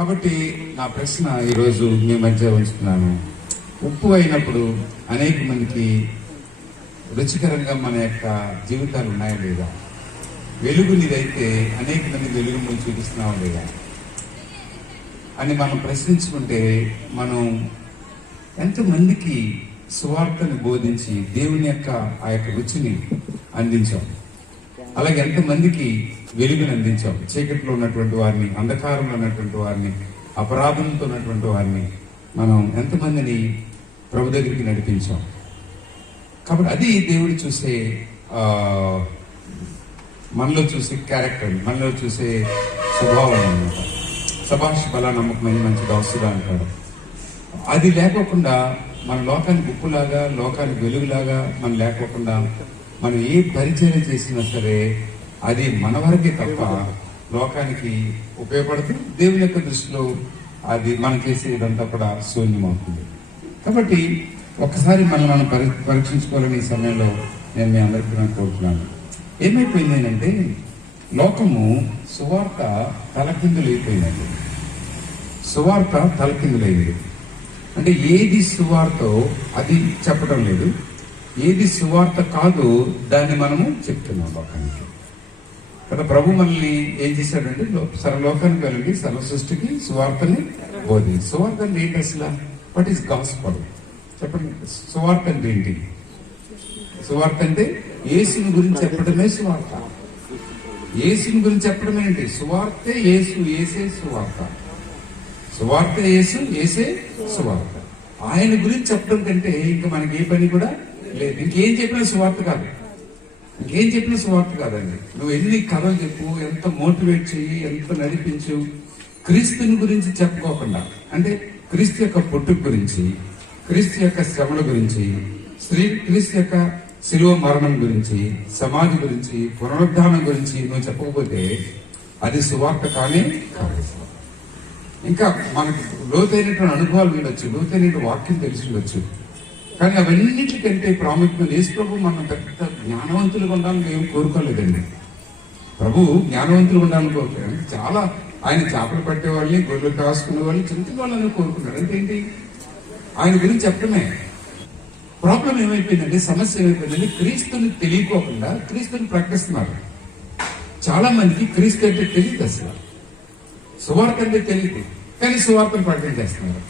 కాబట్టి నా ప్రశ్న ఈరోజు మీ మధ్య ఉంచుతున్నాను. ఉప్పు అయినప్పుడు అనేక మందికి రుచికరంగా మన యొక్క జీవితాలు ఉన్నాయా లేదా? వెలుగు నీదైతే అనేక మంది వెలుగు నువ్వు చూపిస్తున్నావా లేదా అని మనం ప్రశ్నించుకుంటే, మనం ఎంతమందికి సువార్తను బోధించి దేవుని యొక్క ఆ యొక్క రుచిని అందించాం, అలాగే ఎంతమందికి వెలుగుని అందించాం. చీకట్లో ఉన్నటువంటి వారిని, అంధకారంలో ఉన్నటువంటి వారిని, అపరాధంతో ఉన్నటువంటి వారిని మనం ఎంతమందిని ప్రభు దగ్గరికి నడిపించాం. కాబట్టి అది దేవుడు చూసే, మనలో చూసే క్యారెక్టర్, మనలో చూసే స్వభావం అన్నమాట. సభాష్ బలా నమ్మకమైన మంచి దాసుగా అంటాడు. అది లేకోకుండా మన లోకానికి ఉప్పులాగా, లోకానికి వెలుగులాగా మనం లేకోకుండా మనం ఏ పరిచయం చేసినా సరే అది మన వరకే తప్ప లోకానికి ఉపయోగపడుతూ దేవుని యొక్క దృష్టిలో అది మనం చేసేదంతా కూడా శూన్యమవుతుంది. కాబట్టి ఒక్కసారి మనం పరీక్షించుకోవాలని ఈ సమయంలో నేను మీ అందరికీ నేను కోరుతున్నాను. ఏమైపోయింది అంటే, లోకము సువార్త తలకిందులైపోయిందండి. సువార్త తలకిందులైంది అంటే ఏది సువార్తో అది చెప్పడం లేదు, ఏది సువార్త కాదు దాన్ని మనము చెప్తున్నాం లోకానికి. కదా ప్రభు మనల్ని ఏం చేశాడంటే, సర్వలోకానికి వెళ్ళండి, సర్వ సృష్టికి సువార్తని బోధించి. సువార్త అంటే ఏంటి అసలు? What is gospel? చెప్పండి. సువార్త అంటే ఏంటి? సువార్త అంటే యేసుని గురించి చెప్పడమే సువార్త. యేసుని గురించి చెప్పడం ఏంటి? సువార్తే యేసు, యేసే సువార్త. సువార్త యేసు, యేసే సువార్త. ఆయన గురించి చెప్పడం కంటే ఇంకా మనకి ఏ పని కూడా లేదు. ఇంకేం చెప్పినా సువార్త కాదు, ఇంకేం చెప్పినా సువార్త కాదండి. నువ్వు ఎన్ని కథలు చెప్పు, ఎంత మోటివేట్ చెయ్యి, ఎంత నడిపించు, క్రీస్తుని గురించి చెప్పుకోకుండా, అంటే క్రీస్తు యొక్క పుట్టుక గురించి, క్రీస్తు యొక్క శ్రమల గురించి, క్రీస్తు యొక్క శిలువ మరణం గురించి, సమాధి గురించి, పునరుద్ధానం గురించి నువ్వు చెప్పకపోతే అది సువార్త కానే కాదు. ఇంకా మనకు లోతైనటువంటి అనుభవాలు ఉండొచ్చు, లోతైన వాక్యం తెలిసి ఉండొచ్చు, కానీ అవన్నిటికంటే ప్రాముఖ్యమైన యేసు ప్రభు మనం పెద్ద జ్ఞానవంతులుగా ఉండాలని మేము కోరుకోలేదండి. ప్రభు జ్ఞానవంతులు ఉండాలని కోరుకోలేదు. చాలా ఆయన చేపలు పట్టే వాళ్ళని, గొర్రెలు కాసుకునే వాళ్ళని, చిన్న చిన్న వాళ్ళని కోరుకున్నాడు. అంటే ఏంటి? ఆయన గురించి చెప్పడమే. ప్రాబ్లం ఏమైపోయిందంటే, సమస్య ఏమైపోయిందంటే, క్రీస్తుని తెలియకోకుండా క్రీస్తుని ప్రకటిస్తున్నారు. చాలా మందికి క్రీస్తు అంటే తెలియదు, అసలు సువార్త అంటే తెలియదు, కానీ సువార్తను ప్రకటించేస్తున్నారు.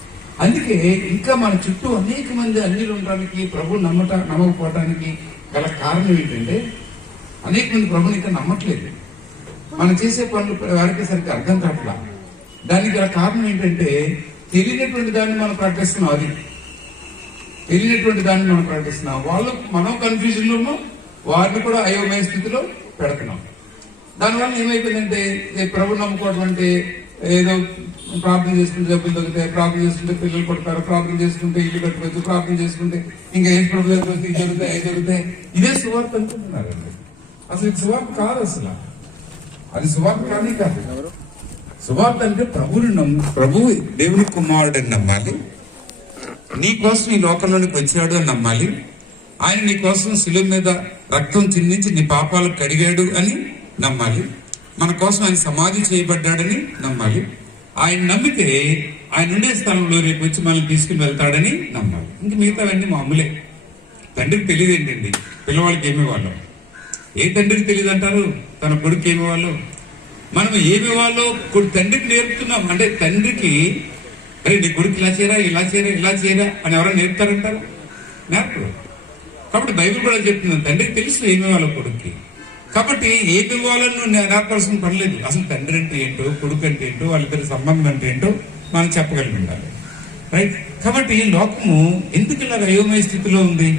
అందుకే ఇంకా మన చుట్టూ అనేక మంది అన్యులు ఉండడానికి, ప్రభు నమ్మకపోవడానికి గల కారణం ఏంటంటే, అనేక మంది ప్రభుని ఇంకా నమ్మట్లేదు. మనం చేసే పనులు వారికి సరిగ్గా అర్థం కావట్లా. దానికి గల కారణం ఏంటంటే, తెలియనటువంటి దాన్ని మనం ప్రకటిస్తున్నాం. అది తెలియనటువంటి దాన్ని మనం ప్రకటిస్తున్నాం. వాళ్ళు మనం కన్ఫ్యూజన్ లో ఉన్నాం, వారిని కూడా అయోమయ స్థితిలో పెడుతున్నాం. దానివల్ల ఏమైపోయిందంటే, ప్రభు నమ్ముకోవడం అంటే ఏదో ప్రార్థన చేసుకుంటే డబ్బులు దొరుకుతాయి, ప్రార్థన చేసుకుంటే పిల్లలు కొడతారు, ప్రార్థన చేసుకుంటే ఇల్లు కట్టుకోవచ్చు, ప్రార్థన చేసుకుంటే ఇంకా ఏం ప్రభు జరుగుతాయి, అవి జరుగుతాయి. ఇదే సువార్త అనుకుంటున్నారండి. అసలు ఇది సువార్త కాదు, అసలు అది సువార్త కానీ కాదు. సువార్త అంటే ప్రభు దేవుని కుమారుడని నమ్మాలి, నీ కోసం ఈ లోకంలోనికి వచ్చాడు అని నమ్మాలి, ఆయన నీ కోసం శిలువ మీద రక్తం చిందించి నీ పాపాలకు కడిగాడు అని నమ్మాలి, మన కోసం ఆయన సమాధి చేయబడ్డాడని నమ్మాలి. ఆయన నమ్మితే ఆయన ఉండే స్థలంలో రేపు వచ్చి మనల్ని తీసుకుని వెళ్తాడని నమ్మాలి. ఇంక మిగతావన్నీ మామూలే. తండ్రికి తెలియదు ఏంటండి పిల్లవాళ్ళకి ఏమివ్వాలో? ఏ తండ్రికి తెలియదు అంటారు తన కొడుకు ఏమివ్వాలో? మనం ఏమివ్వాలో తండ్రికి నేర్పుతున్నాం. అంటే తండ్రికి అరే నీ కొడుకు ఇలా చేయరా, ఇలా చేయరా, ఇలా చేయరా అని ఎవరైనా నేర్పుతారంటారు? నేర్పరు. కాబట్టి బైబిల్ కూడా చెప్తున్నాను, తండ్రికి తెలుసు ఏమివ్వాలో కొడుక్కి. కాబట్టి ఏమి ఇవ్వాలని నువ్వు నేర్పాల్సిన పని లేదు. అసలు తండ్రి అంటే ఏంటో, కొడుకు అంటే ఏంటో, వాళ్ళిద్దరి సంబంధం అంటే ఏంటో మనం చెప్పగలిగి ఉండాలి. రైట్? కాబట్టి లోకము ఎందుకు ఇలాగ అయోమయ స్థితిలో ఉంది?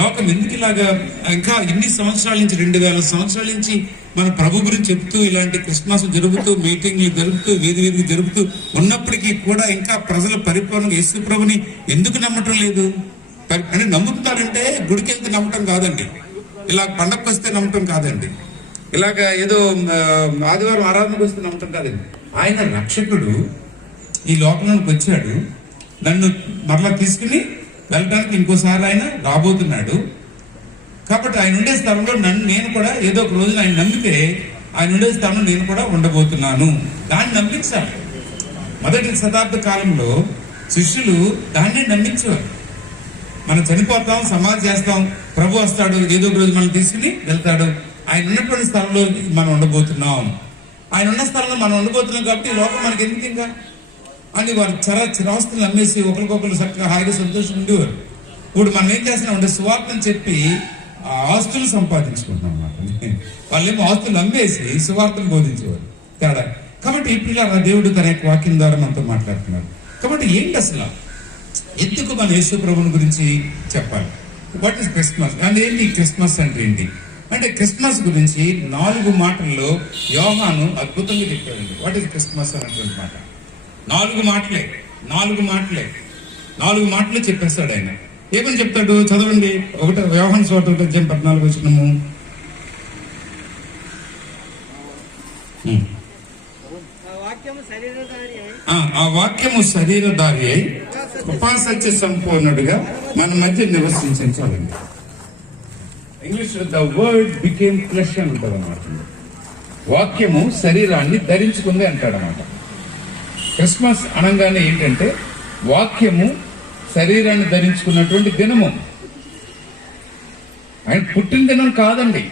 లోకం ఎందుకు ఇలాగా ఇంకా ఇన్ని సంవత్సరాల నుంచి, 2000 సంవత్సరాల నుంచి మన ప్రభు గురించి చెప్తూ, ఇలాంటి క్రిస్మస్ జరుపుతూ, మీటింగ్లు జరుపుతూ, వీధికి జరుపుతూ ఉన్నప్పటికీ కూడా ఇంకా ప్రజలు పరిపూర్ణంగా యేసు ప్రభుని ఎందుకు నమ్మటం లేదు? అంటే నమ్ముతున్నారంటే గుడికి వెళ్తే నమ్మటం కాదండి, ఇలా పండగకు వస్తే నమ్మటం కాదండి, ఇలాగ ఏదో ఆదివారం ఆరాధనకు వస్తే నమ్మటం కాదండి. ఆయన రక్షకుడు ఈ లోకంలోకి వచ్చాడు, నన్ను మరలా తీసుకుని వెళ్ళడానికి ఇంకోసారి ఆయన రాబోతున్నాడు. కాబట్టి ఆయన ఉండే స్థలంలో నేను కూడా ఏదో ఒక రోజున ఆయన నమ్మితే ఆయన ఉండే స్థలంలో నేను కూడా ఉండబోతున్నాను. దాన్ని నమ్మించాలి. మొదటి శతాబ్ద కాలంలో శిష్యులు దాన్నే నమ్మించేవారు. మనం చనిపోతాం, సమాధి చేస్తాం, ప్రభు వస్తాడు, ఏదో ఒక రోజు మనం తీసుకుని వెళ్తాడు, ఆయన ఉన్నటువంటి స్థలంలో మనం ఉండబోతున్నాం, ఆయన ఉన్న స్థలంలో మనం ఉండబోతున్నాం కాబట్టి ఈ లోకం మనకి ఎందుకు ఇంకా అని వారు చిరాస్తులు నమ్మేసి ఒకరికొకరు చక్కగా హాయిగా సంతోషం ఉండేవారు. ఇప్పుడు మనం ఏం చేస్తున్నాం అంటే సువార్తను చెప్పి ఆస్తులు సంపాదించుకుంటున్నాం అన్నమాట. వాళ్ళేమో ఆస్తులు నమ్మేసి సువార్తను బోధించేవారు. తేడా. కాబట్టి ఇప్పుడు దేవుడు తన యొక్క వాక్యం ద్వారా మనతో మాట్లాడుతున్నారు. కాబట్టి ఏంటి అసలు ఎందుకు మన యేసు ప్రభువుని గురించి చెప్పాలి? వాట్ ఈస్ క్రిస్మస్ అంటే ఏంటి? క్రిస్మస్ అంటే ఏంటి అంటే క్రిస్మస్ గురించి 4 మాటల్లో యోహాను అద్భుతంగా చెప్పాడండి. వాట్ ఈస్ క్రిస్మస్ అనేటువంటి మాట 4 మాటలే చెప్పేస్తాడు ఆయన. ఏమని చెప్తాడు చదవండి. యోహాను సువార్త 1:14 ఆ వాక్యము శరీరధారి అయి కృపాసత్య సంపూర్ణుడిగా మన మధ్య నివసించాలండి. English the word became flesh అని ఉంటుంది అన్నమాట. వాక్యము శరీరాన్ని ధరించుకుంది అంటాడనమాట. క్రిస్మస్ అనగానే ఏంటంటే వాక్యము శరీరాన్ని ధరించుకున్నటువంటి దినము. ఆయన పుట్టిన దినం కాదండి.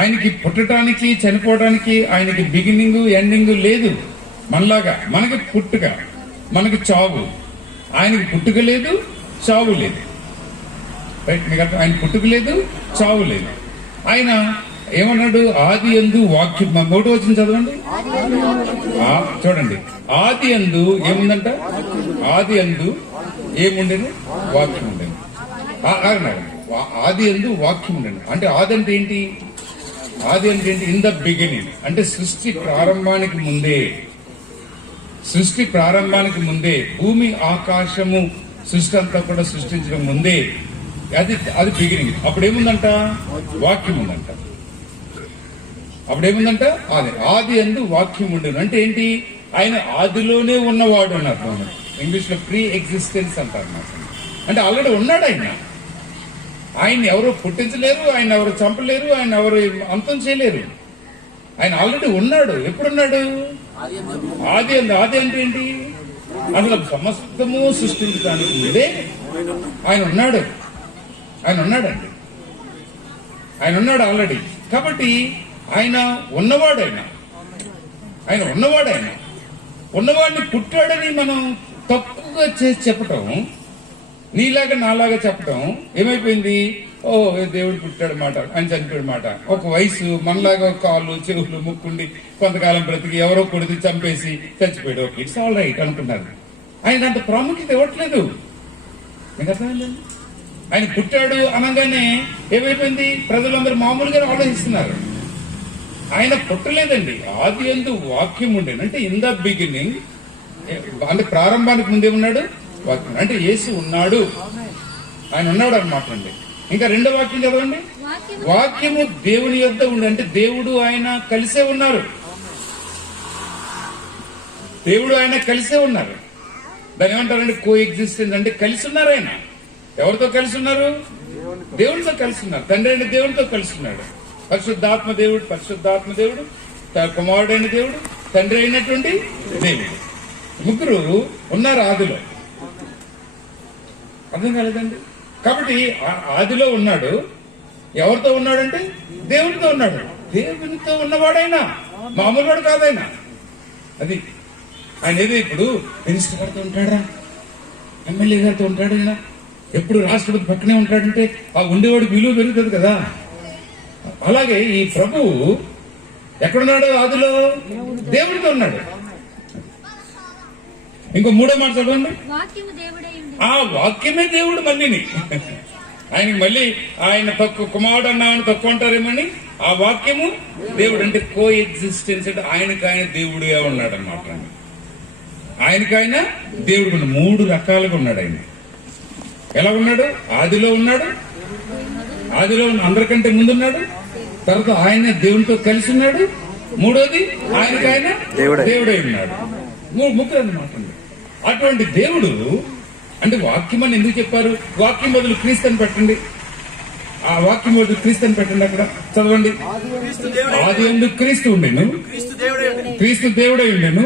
ఆయనకి పుట్టడానికి చనిపోవడానికి ఆయనకి బిగినింగ్ ఎండింగ్ లేదు. మనలాగా మనకి పుట్టుక, మనకి చావు. ఆయనకి పుట్టుక లేదు, చావు లేదు. రైట్? మీకు ఆయన పుట్టుక లేదు, చావు లేదు. ఆయన ఏమన్నాడు? ఆది యందు వాక్యం. 1వ వచనం చదవండి. చూడండి, ఆది యందు ఏముందంట? ఆది యందు ఏముండేను? వాక్యం ఉండేను. ఆది యందు వాక్యం ఉండేను అంటే ఆది అంటే ఏంటి? ఆది అంటే ఏంటి? ఇన్ ద బిగినింగ్ అంటే సృష్టి ప్రారంభానికి ముందే భూమి ఆకాశము సృష్టి అంతా కూడా సృష్టించడం ముందే అది బిగినింగ్. అప్పుడేముందంట? వాక్యం ఉందంట. అప్పుడేముందంట? ఆది యందు వాక్యం ఉండేను అంటే ఏంటి? ఆయన ఆదిలోనే ఉన్నవాడు అన్నారు. ఇంగ్లీష్ లో ప్రీ ఎగ్జిస్టెన్స్ అంటారు. అంటే ఆల్రెడీ ఉన్నాడు ఆయన. ఆయన ఎవరు పుట్టించలేరు, ఆయన ఎవరు చంపలేరు, ఆయన ఎవరు అంతం చేయలేరు. ఆయన ఆల్రెడీ ఉన్నాడు. ఎప్పుడున్నాడు? ఆది అంటే ఏంటి? అసలు సమస్తము సృష్టించడానికి ముందే ఆయన ఉన్నాడండి. ఆయన ఉన్నాడు ఆల్రెడీ. కాబట్టి ఆయన ఉన్నవాడైనా ఉన్నవాడిని పుట్టాడని మనం తక్కువగా చేసి చెప్పటం, నీలాగా నాలాగా చెప్పటం ఏమైపోయింది? ఓ దేవుడు పుట్టాడు మాట, అని చనిపోయాడు మాట. ఒక వయసు మనలాగా కాళ్ళు చెవులు ముక్కుండి కొంతకాలం బ్రతికి ఎవరో కొడితే చంపేసి చచ్చిపోయాడు. ఓకే, ఇట్స్ ఆల్ రైట్ అనుకున్నారు. ఆయన అంత ప్రాముఖ్యత ఇవ్వట్లేదు. మీకు అర్థమైందండి? ఆయన పుట్టాడు అనగానే ఏమైపోయింది? ప్రజలందరూ మామూలుగానే ఆలోచిస్తున్నారు. ఆయన పుట్టలేదండి. ఆది యందు వాక్యం ఉండేది అంటే ఇన్ ద బిగినింగ్ అంటే ప్రారంభానికి ముందేమున్నాడు? వాక్యం. అంటే యేసు ఉన్నాడు, ఆయన ఉన్నాడు అన్నమాట అండి. ఇంకా 2వ వాక్యం చదవండి. వాక్యము దేవుని యొద్ద ఉండి అంటే దేవుడు ఆయన కలిసే ఉన్నారు. దాని ఏమంటారంటే కో ఎగ్జిస్టెన్స్ అంటే కలిసి ఉన్నారు. ఆయన ఎవరితో కలిసి ఉన్నారు? దేవునితో కలిసి ఉన్నారు. తండ్రి అయిన దేవునితో కలిసి ఉన్నాడు. పరిశుద్ధాత్మ దేవుడు, కుమారుడైన దేవుడు, తండ్రి అయినటువంటి దేవుడు, ముగ్గురు ఉన్నారు ఆదిలో. అర్థం కాలేదండి? కాబట్టి ఆదిలో ఉన్నాడు. ఎవరితో ఉన్నాడంటే దేవునితో ఉన్నాడు. దేవునితో ఉన్నవాడైనా మామూలు వాడు కాదైనా. అది ఆయన ఏదో ఇప్పుడు మినిస్టర్ గారితో ఉంటాడా, ఎమ్మెల్యే గారితో ఉంటాడైనా, ఎప్పుడు రాష్ట్రపతి పక్కనే ఉంటాడంటే ఆ ఉండేవాడికి విలువ పెరుగుతుంది కదా. అలాగే ఈ ప్రభువు ఎక్కడున్నాడు? ఆదిలో దేవుడితో ఉన్నాడు. ఇంకో 3వ మాట చదవండి. ఆ వాక్యమే దేవుడు. మళ్ళీని ఆయనకి మళ్ళీ ఆయన తక్కువ కుమారుడు అన్నామని తక్కువ అంటారేమని. ఆ వాక్యము దేవుడు అంటే కో ఎగ్జిస్టెన్స్ అంటే ఆయనకాయన దేవుడుగా ఉన్నాడు అన్నమాట. ఆయనకాయన దేవుడు 3 రకాలుగా ఉన్నాడు. ఆయన ఎలా ఉన్నాడు? ఆదిలో ఉన్నాడు, అందరికంటే ముందున్నాడు, తర్వాత ఆయన దేవునితో కలిసి ఉన్నాడు, 3వది ఆయనకాయన దేవుడై ఉన్నాడు. 3 అన్నమాట. అటువంటి దేవుడు అంటే వాక్యం అని ఎందుకు చెప్పారు? వాక్యం బదులు క్రీస్తు అని పెట్టండి. ఆ వాక్యం బదులు క్రీస్తు అని పెట్టండి. అక్కడ చదవండి. ఆది యందు క్రీస్తు ఉండెను, క్రీస్తు దేవుడై ఉండెను,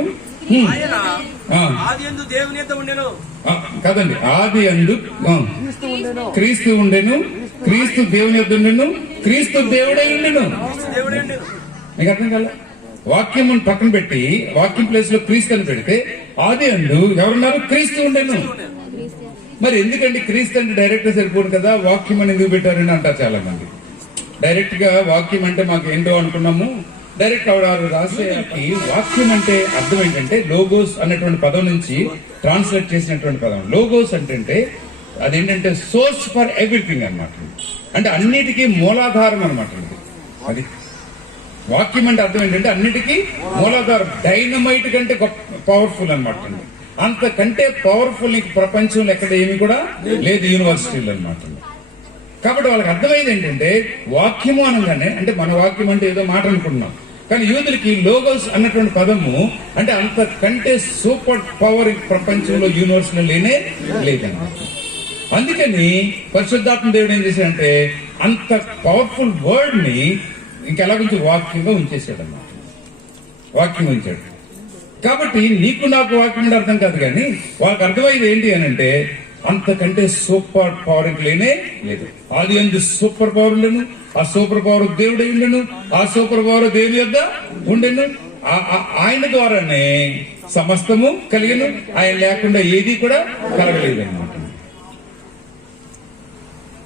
ఆయన ఆది యందు దేవుని యొద్ద ఉండెను. కాదండి, ఆది యందు క్రీస్తు ఉండెను, క్రీస్తు దేవుని యొద్ద ఉండెను, క్రీస్తు దేవుడై ఉండెను. మీకు అర్థం కాల? వాక్యం పక్కన పెట్టి వాక్యం ప్లేస్ లో క్రీస్తు అని పెడితే ఆది యందు ఎవరున్నారు? క్రీస్తు ఉండెను. మరి ఎందుకండి క్రీస్తు అంటే డైరెక్ట్ సరిపోదు కదా, వాక్యం అని ఎందుకు పెట్టారని అంటారు చాలా మంది. డైరెక్ట్ గా వాక్యం అంటే మాకు ఏంటో అనుకున్నాము. డైరెక్ట్ రాసేకి వాక్యం అంటే అర్థం ఏంటంటే లోగోస్ అనేటువంటి పదం నుంచి ట్రాన్స్లేట్ చేసినటువంటి పదం. లోగోస్ అంటే అదేంటంటే సోర్స్ ఫర్ ఎవ్రీథింగ్ అన్నమాట. అంటే అన్నిటికీ మూలాధారం అనమాట. అది వాక్యం అంటే అర్థం ఏంటంటే అన్నిటికీ మూలాధారం. డైనమైట్ కంటే పవర్ఫుల్ అనమాట. అంతకంటే పవర్ఫుల్ ప్రపంచంలో ఎక్కడ ఏమి కూడా లేదు, యూనివర్సిటీలు అనమాట. కాబట్టి వాళ్ళకి అర్థమైంది ఏంటంటే వాక్యము అనగానే, అంటే మన వాక్యం అంటే ఏదో మాట అనుకుంటున్నాం, కానీ యూదులకి లోగోస్ అన్నటువంటి పదము అంటే అంతకంటే సూపర్ పవర్ ప్రపంచంలో యూనివర్సిటీలో లేనే లేదన్నమాట. అందుకని పరిశుద్ధాత్మ దేవుడు ఏం చేశాడంటే అంత పవర్ఫుల్ వర్డ్ ని ఇంకెలా కొంచెం వాక్యంగా ఉంచేసాడు అన్నమాట. వాక్యం ఉంచాడు. కాబట్టి నీకు నాకు వాక్యం అంటే అర్థం కాదు, కానీ వాళ్ళకి అర్థమైంది ఏంటి అని అంటే అంతకంటే సూపర్ పవర్ లేనే లేదు. ఆది యందు సూపర్ పవర్ ఉండను, ఆ సూపర్ పవర్ దేవుడై ఉండను, ఆ సూపర్ పవర్ దేవుని యొద్ద ఉండను. ఆయన ద్వారానే సమస్తము కలిగను, ఆయన లేకుండా ఏది కూడా కలగలేదు అన్నమాట.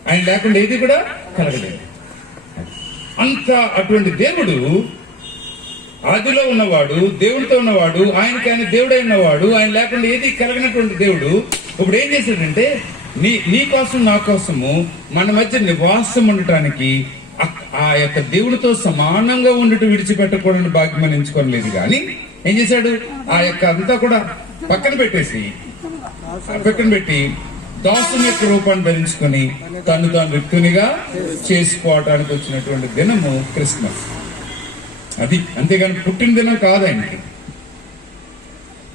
ఆయన లేకుండా ఏది కూడా కలగలేదు. అంత అటువంటి దేవుడు, ఆదిలో ఉన్నవాడు, దేవుడితో ఉన్నవాడు, ఆయనకి ఆయన దేవుడై ఉన్నవాడు, ఆయన లేకుండా ఏది కలగనటువంటి దేవుడు ఇప్పుడు ఏం చేశాడంటే నీ కోసం నా కోసము మన మధ్య నివాసం ఉండటానికి ఆ యొక్క దేవుడితో సమానంగా ఉండటం విడిచిపెట్టకూడని భాగ్యం మనం ఎంచుకోలేదు. కానీ ఏం చేశాడు, ఆ యొక్క అంతా కూడా పక్కన పెట్టి దాసుని యొక్క రూపాన్ని ధరించుకుని తాను వ్యక్తునిగా చేసుకోవటానికి వచ్చినటువంటి దినము క్రిస్మస్. అది అంతేగాని పుట్టిన దినం కాదు, ఆయనకి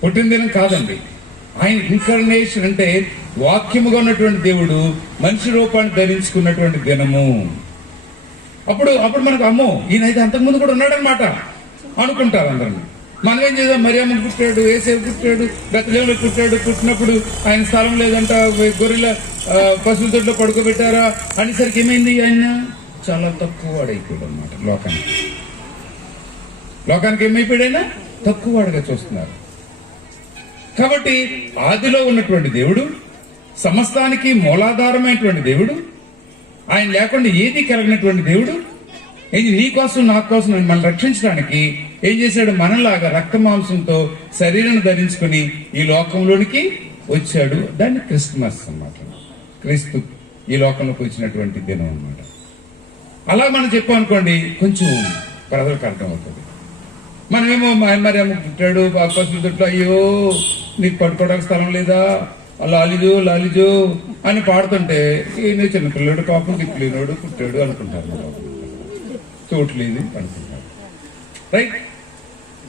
పుట్టిన దినం కాదండి. ఆయన ఇన్కార్నేషన్ అంటే వాక్యముగా ఉన్నటువంటి దేవుడు మనిషి రూపాన్ని ధరించుకున్నటువంటి దినము. అప్పుడు మనకు అమ్మో ఈయనైతే అంతకుముందు కూడా ఉన్నాడనమాట అనుకుంటారు అందరూ. మనం ఏం చేద్దాం, మరియమ్మ పుట్టాడు, యేసేపు పుట్టాడు, బెత్లెహేములో పుట్టాడు, పుట్టినప్పుడు ఆయన స్థలం లేదంట, గొర్రెల పశువుల తొట్లో పడుకోబెట్టారా అనేసరికి ఏమైంది, ఆయన చాలా తక్కువ వాడైపోయాడు అనమాట. లోకానికి ఏమైపోయాడు, ఆయన తక్కువ వాడుగా చూస్తున్నారు. కాబట్టి ఆదిలో ఉన్నటువంటి దేవుడు, సమస్తానికి మూలాధారమైనటువంటి దేవుడు, ఆయన లేకుండా ఏది కలగినటువంటి దేవుడు, ఇది నీ కోసం నా కోసం మనం రక్షించడానికి ఏం చేశాడు, మనలాగా రక్త మాంసంతో శరీరాన్ని ధరించుకుని ఈ లోకంలోనికి వచ్చాడు. దాన్ని క్రిస్మస్ అన్నమాట. క్రీస్తు ఈ లోకంలోకి వచ్చినటువంటి దినం అన్నమాట. అలా మనం చెప్పామనుకోండి కొంచెం ప్రజలకు అర్థమవుతుంది. మనమేమో మరి పుట్టాడు పశువుల తొట్లో, అయ్యో నీకు పడుకోవడానికి స్థలం లేదా, లాలిజో అని పాడుతుంటే ఈయన చిన్నపిల్లడు పాపం దిక్కులేనోడు పుట్టాడు అనుకుంటారు, చోటు లేదు అనుకుంటారు. రైట్.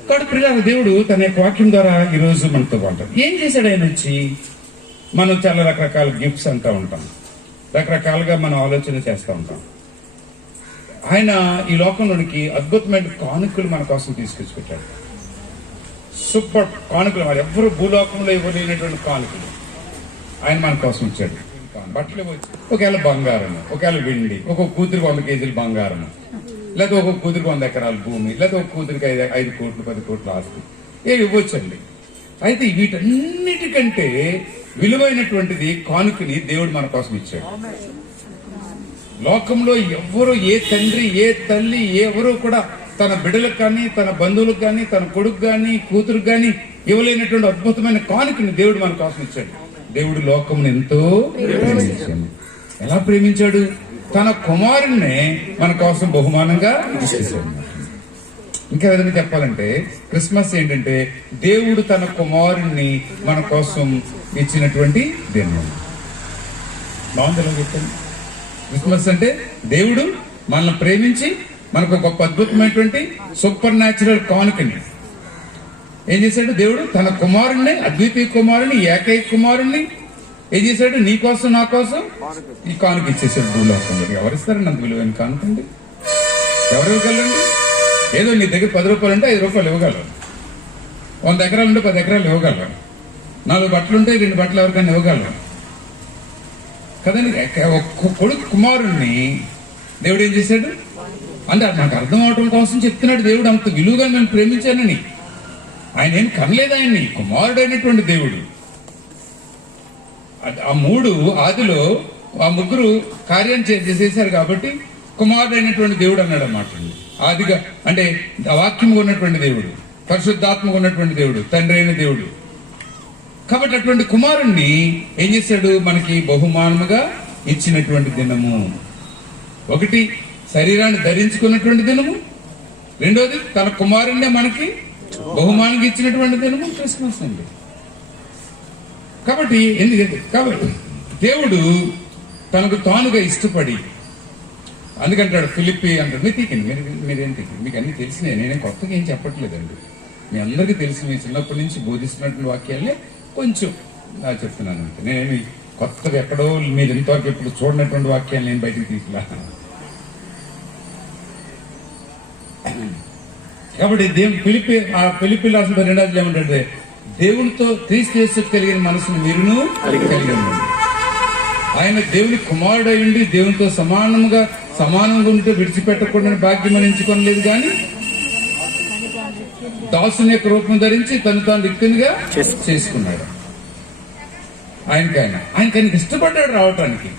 కాబట్టి పిల్లల దేవుడు తన యొక్క వాక్యం ద్వారా ఈరోజు మనతో ఉంటాడు. ఏం చేశాడు ఆయన వచ్చి? మనం చాలా రకరకాల గిఫ్ట్స్ అంటూ ఉంటాం, రకరకాలుగా మనం ఆలోచన చేస్తూ ఉంటాం. ఆయన ఈ లోకంలోనికి అద్భుతమైన కానుకలు మన కోసం తీసుకొచ్చి పెట్టాడు. సూపర్ కానుకలు, మరి ఎవరు భూలోకంలో ఇవ్వలేనటువంటి కానుకలు ఆయన మన కోసం ఇచ్చాడు. బట్టలు వచ్చి ఒకవేళ బంగారం, ఒకవేళ వెండి, ఒక్కొక్క కూతురికి 100 కేజీలు బంగారం, లేకపోతే ఒక్కొక్క కూతురికి 100 ఎకరాల భూమి, లేకపోతే ఒక కూతురికి 5 కోట్లు 10 కోట్ల ఆస్తి ఇవ్వచ్చండి. అయితే వీటన్నిటికంటే విలువైనటువంటిది కానుకని దేవుడు మన కోసం ఇచ్చాడు. లోకంలో ఎవరు, ఏ తండ్రి ఏ తల్లి ఎవరు కూడా తన బిడ్డలకు కానీ తన బంధువులకు కానీ తన కొడుకు కానీ కూతురు కానీ ఇవ్వలేనటువంటి అద్భుతమైన కానుకని దేవుడు మన కోసం ఇచ్చాడు. దేవుడు లోకమును ఎంతో ప్రేమించాడు. ఎలా ప్రేమించాడు? తన కుమారుణ్ణి మన కోసం బహుమానంగా ఇచ్చేసాడు. ఇంకా ఏదైనా చెప్పాలంటే క్రిస్మస్ ఏంటంటే దేవుడు తన కుమారుణ్ణి మన కోసం ఇచ్చినటువంటి దినం. బాగుంది చెప్తాను. క్రిస్మస్ అంటే దేవుడు మనల్ని ప్రేమించి మనకు ఒక అద్భుతమైనటువంటి సూపర్ న్యాచురల్ కానుకని ఏం చేశాడు? దేవుడు తన కుమారుణ్ణి, అద్వితీయ కుమారుని, ఏకైక కుమారుణ్ణి ఏం చేశాడు? నీ కోసం నా కోసం ఈ కానుక ఇచ్చేసాడు భూలోకంలో. ఎవరిస్తారండి అంత విలువైన కానుకండి? ఎవరు ఇవ్వగలరండి? ఏదో నీ దగ్గర 10 రూపాయలు అంటే 5 రూపాయలు ఇవ్వగలరు. 100 ఎకరాలు ఉంటే 10 ఎకరాలు ఇవ్వగలరు. 4 బట్టలు ఉంటే 2 బట్టలు ఎవరికైనా ఇవ్వగలరు కదండి. కొడుకు కుమారుణ్ణి దేవుడు ఏం చేశాడు అంటే నాకు అర్థం అవటం కోసం చెప్తున్నాడు. దేవుడు అంత విలువగా నేను ప్రేమించానని. ఆయన ఏం కనలేదు ఆయన్ని, కుమారుడు అయినటువంటి దేవుడు. ఆ 3 ఆదిలో ఆ 3 కార్యం చేసేసారు కాబట్టి కుమారుడు అయినటువంటి దేవుడు అన్నాడు అన్నమాట. ఆదిగా అంటే వాక్యముగా ఉన్నటువంటి దేవుడు, పరిశుద్ధాత్మగా ఉన్నటువంటి దేవుడు, తండ్రి అయిన దేవుడు. కాబట్టి అటువంటి కుమారుణ్ణి ఏం చేశాడు మనకి బహుమానముగా ఇచ్చినటువంటి దినము. ఒకటి శరీరాన్ని ధరించుకున్నటువంటి దినము, రెండోది తన కుమారుణ్ణే మనకి బహుమానంగా ఇచ్చినటువంటి దినము క్రిస్మస్ అండి. కాబట్టి కాబట్టి దేవుడు తనకు తానుగా ఇష్టపడి అందుకంటాడు ఫిలిప్పి అంటాడు. మీరు తీకండి, మీరేంటి మీకు అన్ని తెలిసినాయి, నేనేం కొత్తగా ఏం చెప్పట్లేదండి. మీ అందరికీ తెలిసి మీ చిన్నప్పటి నుంచి బోధిస్తున్నటువంటి వాక్యాలే కొంచెం చెప్తున్నాను అంతే. నేనేమి కొత్తగా ఎక్కడో మీరు ఇంతవరకు ఇప్పుడు చూడనటువంటి వాక్యాలు నేను బయటకు తీసుకురా. కాబట్టి ఫిలిప్పి రాసిన 2 ఏమంటే దేవునితో క్రీస్తు యేసు కలిగిన మనసును మీరును కలిగి ఉండండి. ఆయన దేవుని కుమారుడు అయ్యుండి దేవునితో సమానంగా ఉంటే విడిచిపెట్టకుండా భాగ్యం ఎంచుకోలేదు కానీ దాసుని యొక్క రూపం ధరించి తను తాను రిక్తునిగా చేసుకున్నాడు. ఆయనకి ఇష్టపడ్డాడు రావటానికి.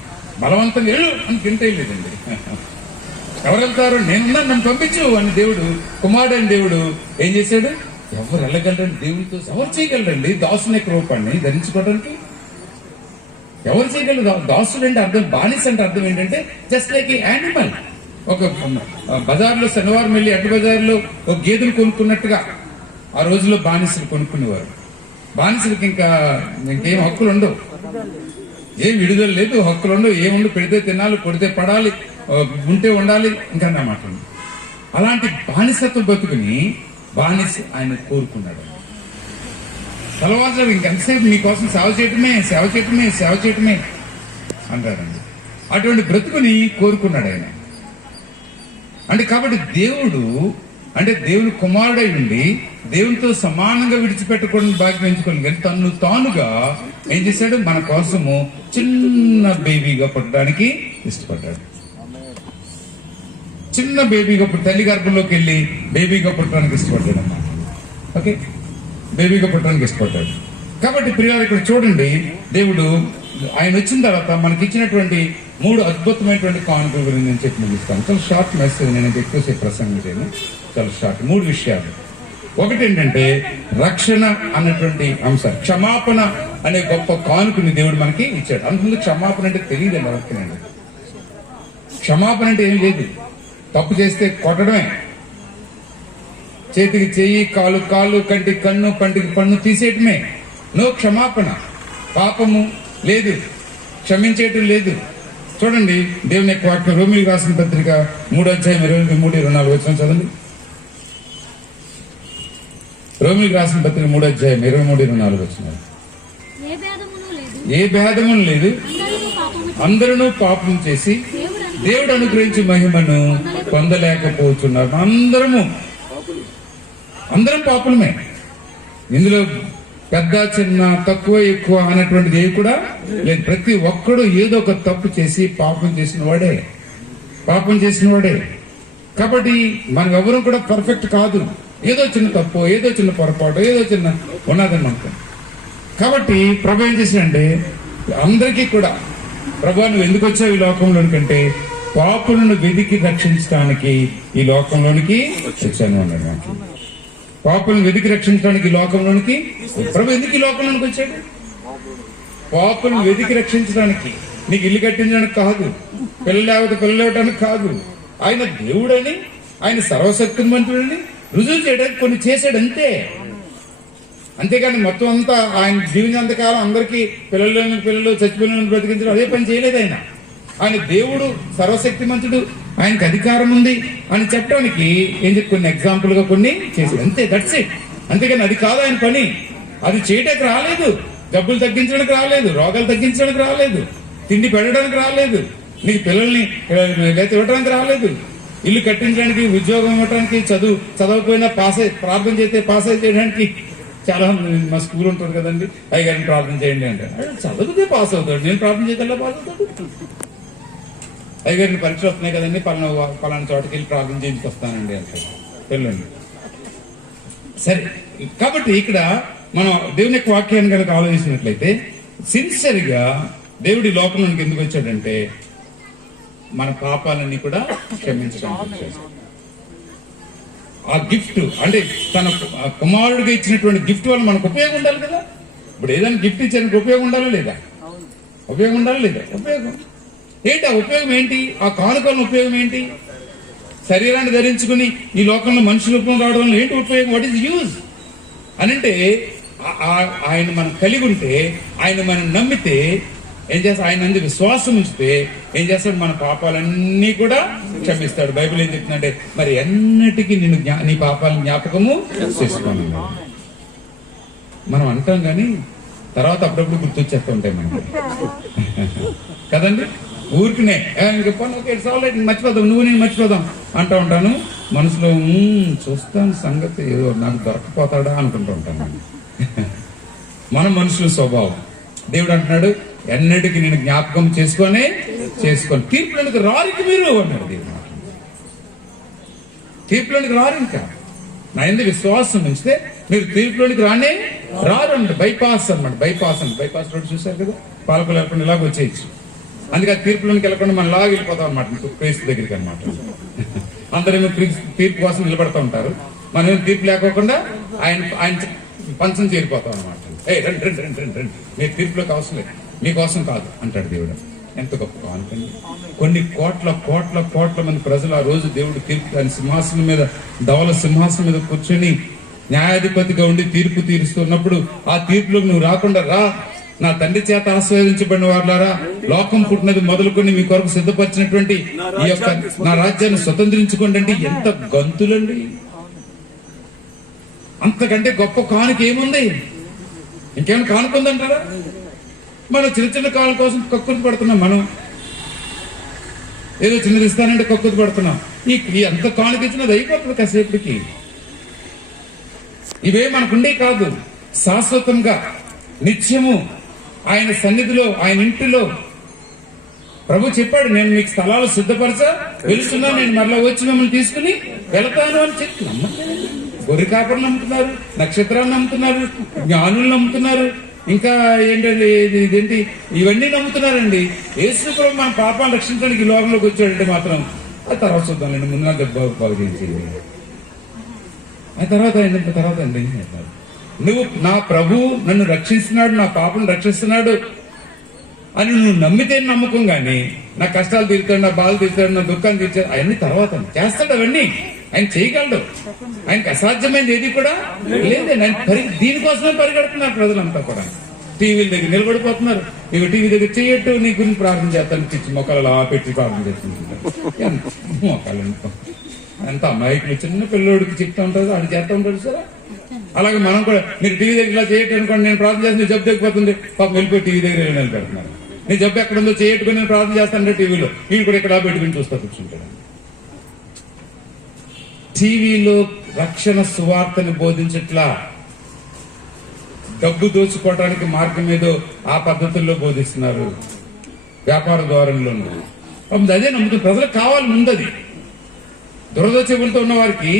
బలవంతంగా వెళ్ళు అని తింటేయలేదండి. ఎవరు వెళ్తారు, నేనున్నా నన్ను పంపించు అని దేవుడు, కుమారుడు అని దేవుడు ఏం చేశాడు? ఎవరు వెళ్ళగలరండి దేవుడితో? ఎవరు చేయగలరండి దాసుని యొక్క రూపాన్ని ధరించుకోవడానికి? ఎవరు చేయగలరు? దాసుడు అంటే అర్థం, బానిస అంటే అర్థం ఏంటంటే జస్ట్ లైక్ యానిమల్. ఒక బజార్లో శనివారం వెళ్ళి అటు బజార్లో ఒక గేదెలు కొనుక్కున్నట్టుగా ఆ రోజుల్లో బానిసలు కొనుక్కునేవారు. బానిసలకి ఇంకేం హక్కులు ఉండవు, ఏం విడుదల లేదు, హక్కులు ఉండవు, ఏముండు, పెడితే తినాలి, కొడితే పడాలి, ఉంటే ఉండాలి, ఇంకా అన్నమాట. అలాంటి బానిసత్వం బతుకుని బానిస ఆయన కోరుకున్నాడు. తలవారు ఇంకెంతసేపు మీకోసం సేవ చేయటమే అంటారండి. అటువంటి బ్రతుకుని కోరుకున్నాడు ఆయన. అంటే కాబట్టి దేవుడు అంటే దేవుని కుమారుడై ఉండి దేవునితో సమానంగా విడిచిపెట్టకూడని భాగ్యం ఎంచుకోండి. కానీ తను తానుగా ఏం చేశాడు? మన కోసము చిన్న బేబీగా పుట్టడానికి ఇష్టపడ్డాడు. చిన్న బేబీగా తల్లి గర్భంలోకి వెళ్ళి బేబీగా పుట్టడానికి ఇష్టపడ్డాడు అన్నమాట. ఓకే, బేబీగా పుట్టడానికి ఇష్టపడ్డాడు. కాబట్టి ప్రియులారా ఇక్కడ చూడండి, దేవుడు ఆయన వచ్చిన తర్వాత మనకి ఇచ్చినటువంటి 3 అద్భుతమైనటువంటి కానుకల గురించి నేను చెప్పి ముగిస్తాను. చాలా షార్ట్ మెసేజ్, నేను ఎక్కువసేపు ప్రసంగం చేయను, చాలా షార్ట్. 3 విషయాలు. ఒకటి ఏంటంటే రక్షణ అన్నటువంటి అంశం, క్షమాపణ అనే గొప్ప కానుకని దేవుడు మనకి ఇచ్చాడు. అందులో క్షమాపణ అంటే తెలియదండి ఎవరికైనా. క్షమాపణ అంటే ఏం లేదు, తప్పు చేస్తే కొట్టడమే, చేతికి చెయ్యి, కాలు, కంటికి కన్ను, పంటికి పన్ను తీసేయటమే. నో క్షమాపణ. పాపము లేదు, క్షమించేయటం లేదు. చూడండి దేవుని యొక్క వాక్యం రోమిలికి రాసిన పత్రిక 3:23-24 చదవండి. రోమిలికి రాసిన పత్రిక 3:23-24. ఏ భేదము లేదు, అందరూ పాపం చేసి దేవుడు అనుగ్రహించి మహిమను పొందలేకపోతున్నారు. అందరం పాపులమే. ఇందులో పెద్ద చిన్న తక్కువ ఎక్కువ అనేటువంటిది ఏవి కూడా లేదు. ప్రతి ఒక్కడు ఏదో ఒక తప్పు చేసి పాపం చేసిన వాడే. కాబట్టి మనం ఎవరు కూడా పర్ఫెక్ట్ కాదు. ఏదో చిన్న తప్పు, ఏదో చిన్న పొరపాటు, ఏదో చిన్న ఉన్నదని అనుకో. కాబట్టి ప్రభు ఏం చేశాడంటే అందరికీ కూడా, ప్రభు నువ్వు ఎందుకు వచ్చావు ఈ లోకంలోనికంటే పాపులను వెతికి రక్షించడానికి ఈ లోకంలోనికి వచ్చాను అన్నాడు. నాకు పాపులను వెతికి రక్షించడానికి ఈ లోకంలోనికి ప్రభు ఎందుకు ఈ లోకంలోనికి వచ్చాడు? పాపులను వెతికి రక్షించడానికి, నీకు ఇల్లు కట్టించడానికి కాదు, పిల్లలు ఇవ్వడానికి కాదు. ఆయన దేవుడని, ఆయన సర్వశక్తిమంతుడని రుజువు చేయడానికి కొన్ని చేశాడు అంతే. అంతేకాని మొత్తం అంతా ఆయన జీవించినంతకాలం అందరికీ పిల్లలు చచ్చిపోయిన బ్రతికించడం అదే పని చేయలేదు. ఆయన దేవుడు, సర్వశక్తిమంతుడు, ఆయనకు అధికారం ఉంది అని చెప్పడానికి ఏం చెప్పి కొన్ని ఎగ్జాంపుల్ గా కొన్ని చేశాడు అంతే. That's it. అంతేకాని అది కాదు ఆయన పని. అది చేయడానికి రాలేదు, జబ్బులు తగ్గించడానికి రాలేదు, రోగాలు తగ్గించడానికి రాలేదు, తిండి పెట్టడానికి రాలేదు, నీకు పిల్లల్ని ఇవ్వడానికి రాలేదు, ఇల్లు కట్టించడానికి, ఉద్యోగం ఇవ్వడానికి, చదవకపోయినా ప్రార్థన చేస్తే పాస్ చేయడానికి చాలా మంది మా స్కూల్ ఉంటుంది కదండి, అయ్యగారిని ప్రార్థన చేయండి అంటే చదివితే పాస్ అవుతాడు, నేను ప్రార్థన చేయగల పాస్ అవుతాడు. అయ్యగారిని పరీక్షలు వస్తున్నాయి కదండి, పలానా చోటకి వెళ్ళి ప్రార్థన చేయించుకు వస్తానండి అంటే వెళ్ళండి. సరే, కాబట్టి ఇక్కడ మనం దేవుని యొక్క వాక్యాన్ని కనుక ఆలోచించినట్లయితే సిన్సియర్గా దేవుడి లోకంలోకి ఎందుకు వచ్చాడంటే మన పాపాలన్నీ కూడా క్షమించడానికి వచ్చాడు. ఆ గిఫ్ట్ అంటే తన కుమారుడిగా ఇచ్చినటువంటి గిఫ్ట్ వల్ల మనకు ఉపయోగం ఉండాలి కదా. ఇప్పుడు ఏదైనా గిఫ్ట్ ఇచ్చానికి ఉపయోగం ఉండాలా లేదా? ఉపయోగం ఉండాలా లేదా? ఉపయోగం ఏంటి? ఆ ఉపయోగం ఏంటి? ఆ కానుకల ఉపయోగం ఏంటి? శరీరాన్ని ధరించుకుని ఈ లోకంలో మనిషి రూపం రావడం వల్ల ఏంటి ఉపయోగం? వాట్ ఈస్ యూజ్ అని అంటే ఆయన మనం కలిగి ఉంటే, ఆయన మనం నమ్మితే ఏం చేస్తాడు? ఆయన అందుకు విశ్వాసం ఉంచితే ఏం చేస్తాడు? మన పాపాలన్నీ కూడా క్షమిస్తాడు. బైబిల్ ఏం చెప్తుందంటే మరి ఎన్నటికీ నేను నీ పాపాలను జ్ఞాపకము చేసుకోను. మనం అంటాం కానీ తర్వాత అప్పుడప్పుడు గుర్తొచ్చేస్తూ ఉంటాయి మనకి కదండి. ఊరికినే మర్చిపోదాం, నువ్వు నేను మర్చిపోదాం అంటూ ఉంటాను. మనసులో చూస్తాను సంగతి, ఏదో నాకు దొరకపోతాడా అనుకుంటూ ఉంటాను. మన మనుషుల స్వభావం. దేవుడు అంటున్నాడు ఎన్నటికి నేను జ్ఞాపకం చేసుకోని తీర్పులోనికి రారికి మీరు అన్నాడు దేవుడు. తీర్పులోనికి రారు, ఇంకా నా ఎందుకు విశ్వాసం ఉంచితే మీరు తీర్పులోనికి రారు అన్నాడు. బైపాస్ అన్నమాట. బైపాస్ రోడ్ చూశారు కదా, పాలకులు వెళ్ళకుండా ఇలాగ వచ్చేయచ్చు. అందుకే తీర్పులోనికి వెళ్ళకుండా మనం లాగా వెళ్ళిపోతాం అనమాట, క్రీస్తు దగ్గరికి అనమాట. అందరేమో తీర్పు కోసం నిలబడతా ఉంటారు, మనం తీర్పు లేకోకుండా ఆయన పంచం చేరిపోతాం అనమాట. రండి మీరు తీర్పులోకి అవసరం లేదు, మీకోసం కాదు అంటాడు దేవుడు. ఎంత గొప్ప అనుకోండి. కొన్ని కోట్ల మంది ప్రజలు ఆ రోజు దేవుడు తీర్పు ఆయన సింహాసనం మీద, ధవల సింహాసనం మీద కూర్చొని న్యాయాధిపతిగా ఉండి తీర్పు తీరుస్తున్నప్పుడు ఆ తీర్పులోకి నువ్వు రాకుండా రా, నా తండ్రి చేత ఆశీర్వదించబడిన వారులారా, లోకం పుట్టినది మొదలుకొని మీ కొరకు సిద్ధపరిచినటువంటి ఈ యొక్క నా రాజ్యాన్ని స్వతంత్రించుకోండి అంటే ఎంత గంతులండి. అంతకంటే గొప్ప కానుక ఏముంది? ఇంకేమైనా కానుకుందంటారా? మనం చిన్న కాలం కోసం కక్కుర్తి పడుతున్నాం. మనం ఏదో చిన్నది ఇస్తానంటే కక్కుర్తి పడుతున్నాం. ఈ అంత కానుక ఇచ్చినది అయిపోతుంది కాసేపటికి. ఇవే మనకుండే కాదు, శాశ్వతంగా నిత్యము ఆయన సన్నిధిలో, ఆయన ఇంటిలో ప్రభు చెప్పాడు, నేను మీకు స్థలాలు సిద్ధపరచ వెళ్తున్నా, నేను మరలా వచ్చి మిమ్మల్ని తీసుకుని వెళతాను అని చెప్పి నమ్మట్లేదు. గొర్రె కాపర్లు నమ్ముతున్నారు, నక్షత్రాలు నమ్ముతున్నారు, జ్ఞానులు నమ్ముతున్నారు, ఇంకా ఇదేంటి ఇవన్నీ నమ్ముతున్నారండి. యేసు ప్రభు మన పాపాలను రక్షించడానికి ఈ లోకంలోకి వచ్చాడంటే మాత్రం ఆ తర్వాత చూద్దాంలేండి, ముందు నా దెబ్బ బాగు చేయించేది, ఆ తర్వాత అండి నువ్వు నా ప్రభు నన్ను రక్షిస్తున్నాడు, నా పాపను రక్షిస్తున్నాడు అని నువ్వు నమ్మితే నమ్మకం. కానీ నా కష్టాలు తీరుతాడు, నా బాధలు తీరుతాడు, నా దుఃఖాన్ని తీర్చాడు, అవన్నీ తర్వాత చేస్తాడు. అవన్నీ ఆయన చేయగలడు. ఆయనకు అసాధ్యమైనది ఏది కూడా లేదే. దీనికోసమే పరిగెడుతున్నారు ప్రజలంతా కూడా. టీవీల దగ్గర నిలబడిపోతున్నారు. ఇక టీవీ దగ్గర చేయట్టు నీ గురించి ప్రార్థన చేస్తాను, పిచ్చి మొక్కలు పెట్టి ప్రార్థన చేస్తుంటారు. మొక్కలు ఎంత అమాయకులు, చిన్న పిల్లోడికి చెప్తా ఉంటారు, అది చేస్తూ ఉంటాడు సార్. అలాగే మనం కూడా మీరు టీవీ దగ్గర ఇలా చేయటం అనుకోండి, నేను ప్రార్థన చేస్తే జబ్బు తగ్గిపోతుంది, పాపం వెళ్ళిపోయి టీవీ దగ్గర నిలబెడుతున్నారు. నీ జబ్బు ఎక్కడుందో చేయట్టుకుని నేను ప్రార్థన చేస్తానంటే టీవీలో వీడు కూడా ఇక్కడ పెట్టుకుని చూస్తా కూర్చుంటాడు. టీవీలో రక్షణ సువార్తను బోధించట్లా, డబ్బు దోచుకోవడానికి మార్గం ఏదో ఆ పద్ధతుల్లో బోధిస్తున్నారు, వ్యాపార ధోరణిలో. అదే నమ్ముతుంది. ప్రజలకు కావాలి ముందది. దురదోచకులతో ఉన్న వారికి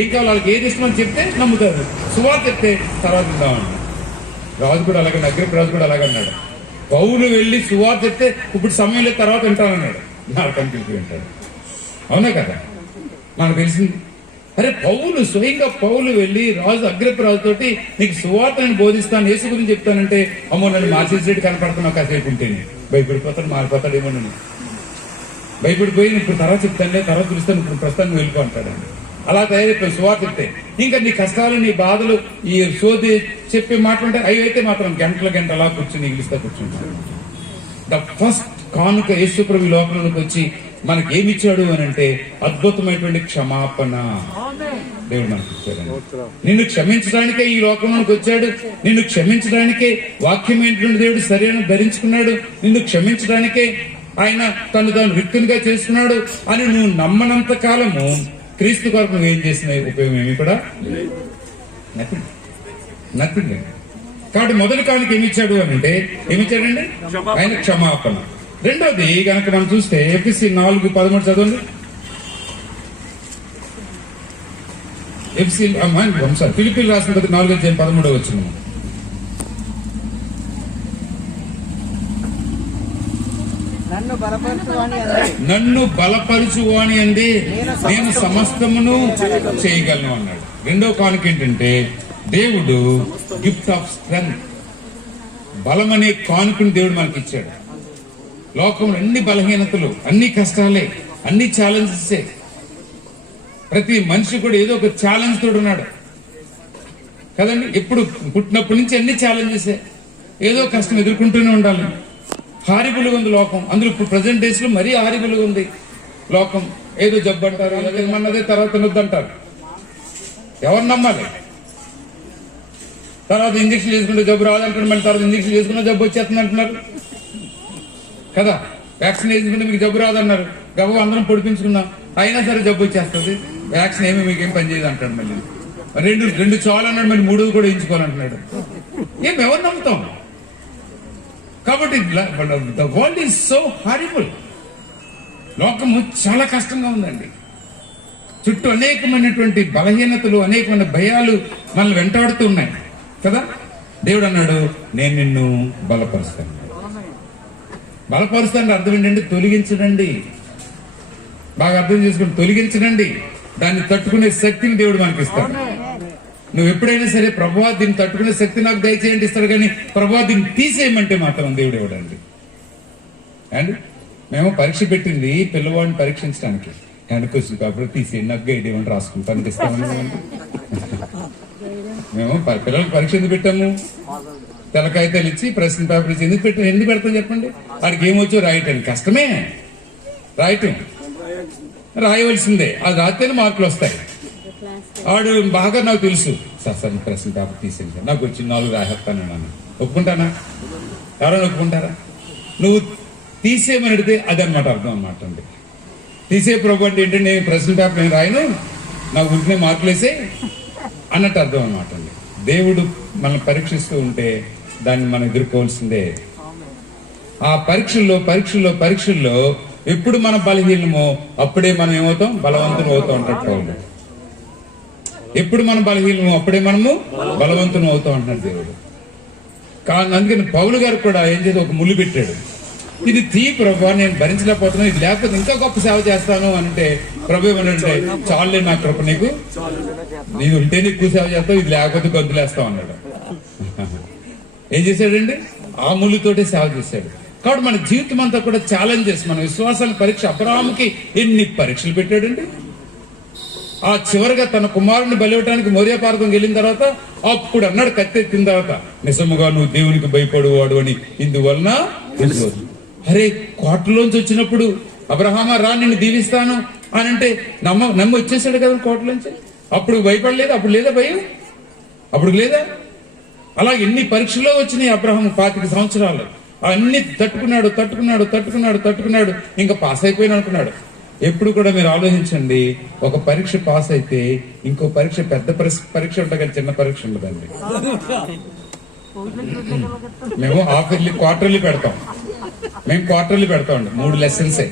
ఏం కావాలి, వాళ్ళకి ఏది ఇష్టమని చెప్తే నమ్ముతారు. సువార్త చెప్తే తర్వాత ఇద్దామని. రాజు కూడా అలాగే, అగ్రిప్ప రాజు కూడా అలాగే అన్నాడు. పౌలు వెళ్ళి సువార్త చెప్తే ఇప్పుడు సమయం లేదు, తర్వాత వింటానన్నాడు. నరకానికి వెళ్ళి వింటాడు. అవునా కదా? మనకు తెలిసింది. అరే స్వయంగా పౌలు వెళ్ళి రాజు అగ్రిప్ప రాజుతోటి నీకు సువార్తను బోధిస్తాను, యేసు గురించి చెప్తానంటే అమ్మో నన్ను మార్చేసేటి కనపడుతున్నావు, కాసేపు ఉంటేనే భయపడిపోతాడు, మారిపోతాడు ఏమో, నన్ను భయపడిపోయి ఇప్పుడు తర్వాత చెప్తానులే, తర్వాత పిలుస్తాను, ఇప్పుడు ప్రస్తుతాన్ని వెళ్ళిపో అంటాడండి. అలా తయారైపోయి సువార్త చెప్తే ఇంకా నీ కష్టాలు, నీ బాధలు, ఈ సోది చెప్పి మాట్లాడితే అవి అయితే మాత్రం గంటల కూర్చుని ఇంగ్లీష్తో కూర్చుంటాడు. ద ఫస్ట్ కానుక యేసు ప్రభు లోకంలోకి వచ్చి మనకి ఏమిచ్చాడు అని అంటే అద్భుతమైనటువంటి క్షమాపణ దేవుడు మనకి ఇచ్చాడు. నిన్ను క్షమించడానికే ఈ లోకంలోకి వచ్చాడు, నిన్ను క్షమించడానికే వాక్యమైనటువంటి దేవుడు సరైన ధరించుకున్నాడు, నిన్ను క్షమించడానికే ఆయన తాను రిక్తునిగా చేసుకున్నాడు అని నువ్వు నమ్మనంత కాలము క్రీస్తు కొరకు నువ్వేం చేసిన ఉపయోగం ఏమి కూడా. నథింగ్ అండి. కాబట్టి మొదటి కానుక ఏమి ఇచ్చాడు అని అంటే ఏమి ఇచ్చాడండి? ఆయన క్షమాపణ. రెండోది కనుక మనం చూస్తే ఎఫ్ఎస్సి 4:13 చదవండి. ఫిలిప్పీలు రాసిన 4:13 వచ్చింది. నన్ను బలపరుచువాని అంది నేను సమస్తమును చేయగలను అన్నాడు. రెండో కానుక ఏంటంటే దేవుడు గిఫ్ట్ ఆఫ్ స్ట్రెంగ్త్, బలం అనే కానుకను దేవుడు మనకి ఇచ్చాడు. లోకంలో అన్ని బలహీనతలు, అన్ని కష్టాలే, అన్ని ఛాలెంజెసే. ప్రతి మనిషి కూడా ఏదో ఒక ఛాలెంజ్ తోడు ఉన్నాడు కదండి. ఎప్పుడు పుట్టినప్పటి నుంచి అన్ని ఛాలెంజెసే, ఏదో కష్టం ఎదుర్కొంటూనే ఉండాలి. హారిబుల్ ఉంది లోకం. అందులో ఇప్పుడు ప్రజెంట్ డేస్ లో మరీ హారిబుల్ ఉంది లోకం. ఏదో జబ్బు అంటారు, ఏమన్నదే తర్వాత తినొద్దంటారు. ఎవరు నమ్మాలి? తర్వాత ఇంజక్షన్ చేసుకుంటే జబ్బు రాదంటారు, మళ్ళీ తర్వాత ఇంజక్షన్ చేసుకుంటే జబ్బు వచ్చేస్తుంది అంటున్నారు కదా. వ్యాక్సిన్ వేసుకుంటే మీకు జబ్బు రాదన్నారు, గబ్బు అందరం పొడిపించుకున్నాం, అయినా సరే జబ్బు వచ్చేస్తుంది. వ్యాక్సిన్ ఏమి మీకేం పనిచేయదు అంటాడు. మళ్ళీ రెండు చాలు అన్నాడు, మళ్ళీ మూడోది కూడా ఎంచుకోవాలంటున్నాడు. ఎవరు నమ్ముతాం? కాబట్టి the world is so horrible. లోకము చాలా కష్టంగా ఉందండి. చుట్టూ అనేకమైనటువంటి బలహీనతలు, అనేకమైన భయాలు మనల్ని వెంటాడుతూ ఉన్నాయి కదా. దేవుడు అన్నాడు నేను నిన్ను బలపరుస్తాను. బలపరుస్తాను అర్థం ఏంటంటే తొలగించడండి. బాగా అర్థం చేసుకుని తొలగించడండి. దాన్ని తట్టుకునే శక్తిని దేవుడు మనకి ఇస్తాడు. నువ్వు ఎప్పుడైనా సరే ప్రభువా దీన్ని తట్టుకునే శక్తి నాకు దయచేయండి ఇస్తాడు, కానీ ప్రభువా దీన్ని తీసేయమంటే మాత్రం దేవుడు ఇవ్వడండి. అండ్ మేము పరీక్ష పెట్టింది పిల్లవాడిని పరీక్షించడానికి. హ్యాండ్ క్వశ్చన్ కాబట్టి తీసేయండి, నాకు గైడ్ ఇవ్వండి, రాసుకుంటానికి ఇస్తామని. మేము పిల్లలకి పరీక్ష ఎందుకు పెట్టాము? తెల్లకాయతాలు ఇచ్చి ప్రశ్న పేపర్ ఇచ్చి ఎందుకు పెడతాం చెప్పండి? వాడికి ఏమొచ్చో రాయటండి. కష్టమే రాయటం, రాయవలసిందే. అది రాస్తేనే మార్కులు వస్తాయి. వాడు బాగా నాకు తెలుసు సార్ ప్రశ్న పేపర్ తీసేయండి, నాకు వచ్చి 4 రాసేస్తాను నన్ను. ఒప్పుకుంటానా? ఎవరైనా ఒప్పుకుంటారా? నువ్వు తీసేయమని అడిగితే అదనమాట అర్థం అనమాట అండి. తీసే ప్రభు అంటే ఏంటంటే నేను ప్రశ్న పేపర్ నేను రాయను, నాకు ఉంటేనే మార్కులు వేసే అన్నట్టు అర్థం అనమాట అండి. దేవుడు మనల్ని పరీక్షిస్తూ ఉంటే దాన్ని మనం ఎదుర్కోవాల్సిందే. ఆ పరీక్షల్లో ఎప్పుడు మనం బలహీనమో అప్పుడే మనం ఏమవుతాం? బలవంతులు అవుతాం అంటాడు పౌలు. ఎప్పుడు మనం బలహీనమో అప్పుడే మనము బలవంతులు అవుతాం అంటున్నాడు దేవుడు. కానీ అందుకని పౌలు గారు కూడా ఏం చేసి ఒక ముళ్ళు పెట్టాడు. ఇది తీ ప్రభు, నేను భరించలేకపోతున్నాను, ఇది లేకపోతే ఇంకా గొప్ప సేవ చేస్తాను అంటే ప్రభు ఏమనంటే చాలులే నా కృప నీకు, నీకు ఉంటేనే ఎక్కువ సేవ చేస్తావు, ఇది లేకపోతే గొంతులేస్తావు అన్నాడు. ఏం చేశాడండి? ఆ ముళ్ళుతోటే సేవ చేశాడు. కాబట్టి మన జీవితం అంతా కూడా ఛాలెంజెస్, మన విశ్వాసాల పరీక్ష. అబ్రాహాముకి ఎన్ని పరీక్షలు పెట్టాడండి. ఆ చివరిగా తన కుమారుని బలివ్వటానికి మోరియా పర్వతం వెళ్ళిన తర్వాత అప్పుడు అన్నాడు కత్తెత్తిన తర్వాత, నిజముగా నువ్వు దేవునికి భయపడువాడు అని, ఇందువలన అరే కోటలోంచి వచ్చినప్పుడు అబ్రహామా రా నిన్ను దీవిస్తాను అని అంటే నమ్మి వచ్చేసాడు కదా కోటలోంచి. అప్పుడు భయపడలేదు? అప్పుడు లేదా భయం? అప్పుడు లేదా? అలా ఎన్ని పరీక్షల్లో వచ్చినాయి అబ్రహాము 25 సంవత్సరాలు. అన్ని తట్టుకున్నాడు. ఇంకా పాస్ అయిపోయిన అనుకున్నాడు. ఎప్పుడు కూడా మీరు ఆలోచించండి, ఒక పరీక్ష పాస్ అయితే ఇంకో పరీక్ష, పెద్ద పరీక్ష ఉంటుంది కానీ చిన్న పరీక్ష ఉండదండి. మేము క్వార్టర్లీ పెడతాం. మేము క్వార్టర్లీ పెడతామండి, 3 లెసన్సే.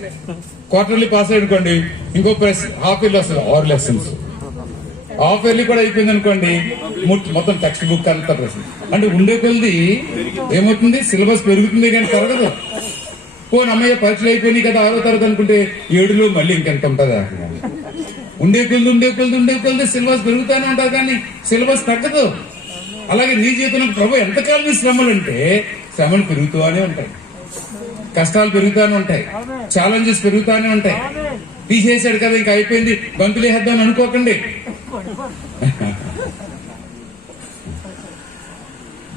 క్వార్టర్లీ పాస్ అయ్యనుకోండి, ఇంకో హాఫ్ ఇయర్లీ వస్తుంది 6 లెసన్స్. హాఫ్ ఇయర్లీ కూడా అయిపోయింది అనుకోండి, మొత్తం టెక్స్ట్ బుక్ అంతా ప్రశ్న. అంటే ఉండే కొద్ది ఏమవుతుంది? సిలబస్ పెరుగుతుంది కానీ తరగదు. పోనీ అమ్మయ్య పరీక్షలు అయిపోయినాయి కదా 6వ తరగతి అనుకుంటే 7లో మళ్ళీ ఇంకెంత ఉంటుంది? ఉండే కొద్ది సిలబస్ పెరుగుతానే ఉంటుంది కానీ సిలబస్ తగ్గదు. అలాగే నీ జీవితంలో ప్రభు ఎంతకాలం శ్రమలు అంటే శ్రమలు పెరుగుతూనే ఉంటాయి, కష్టాలు పెరుగుతూనే ఉంటాయి, ఛాలెంజెస్ పెరుగుతూనే ఉంటాయి. తీసేసాడు కదా ఇంకా అయిపోయింది గంతులేద్దామని అనుకోకండి.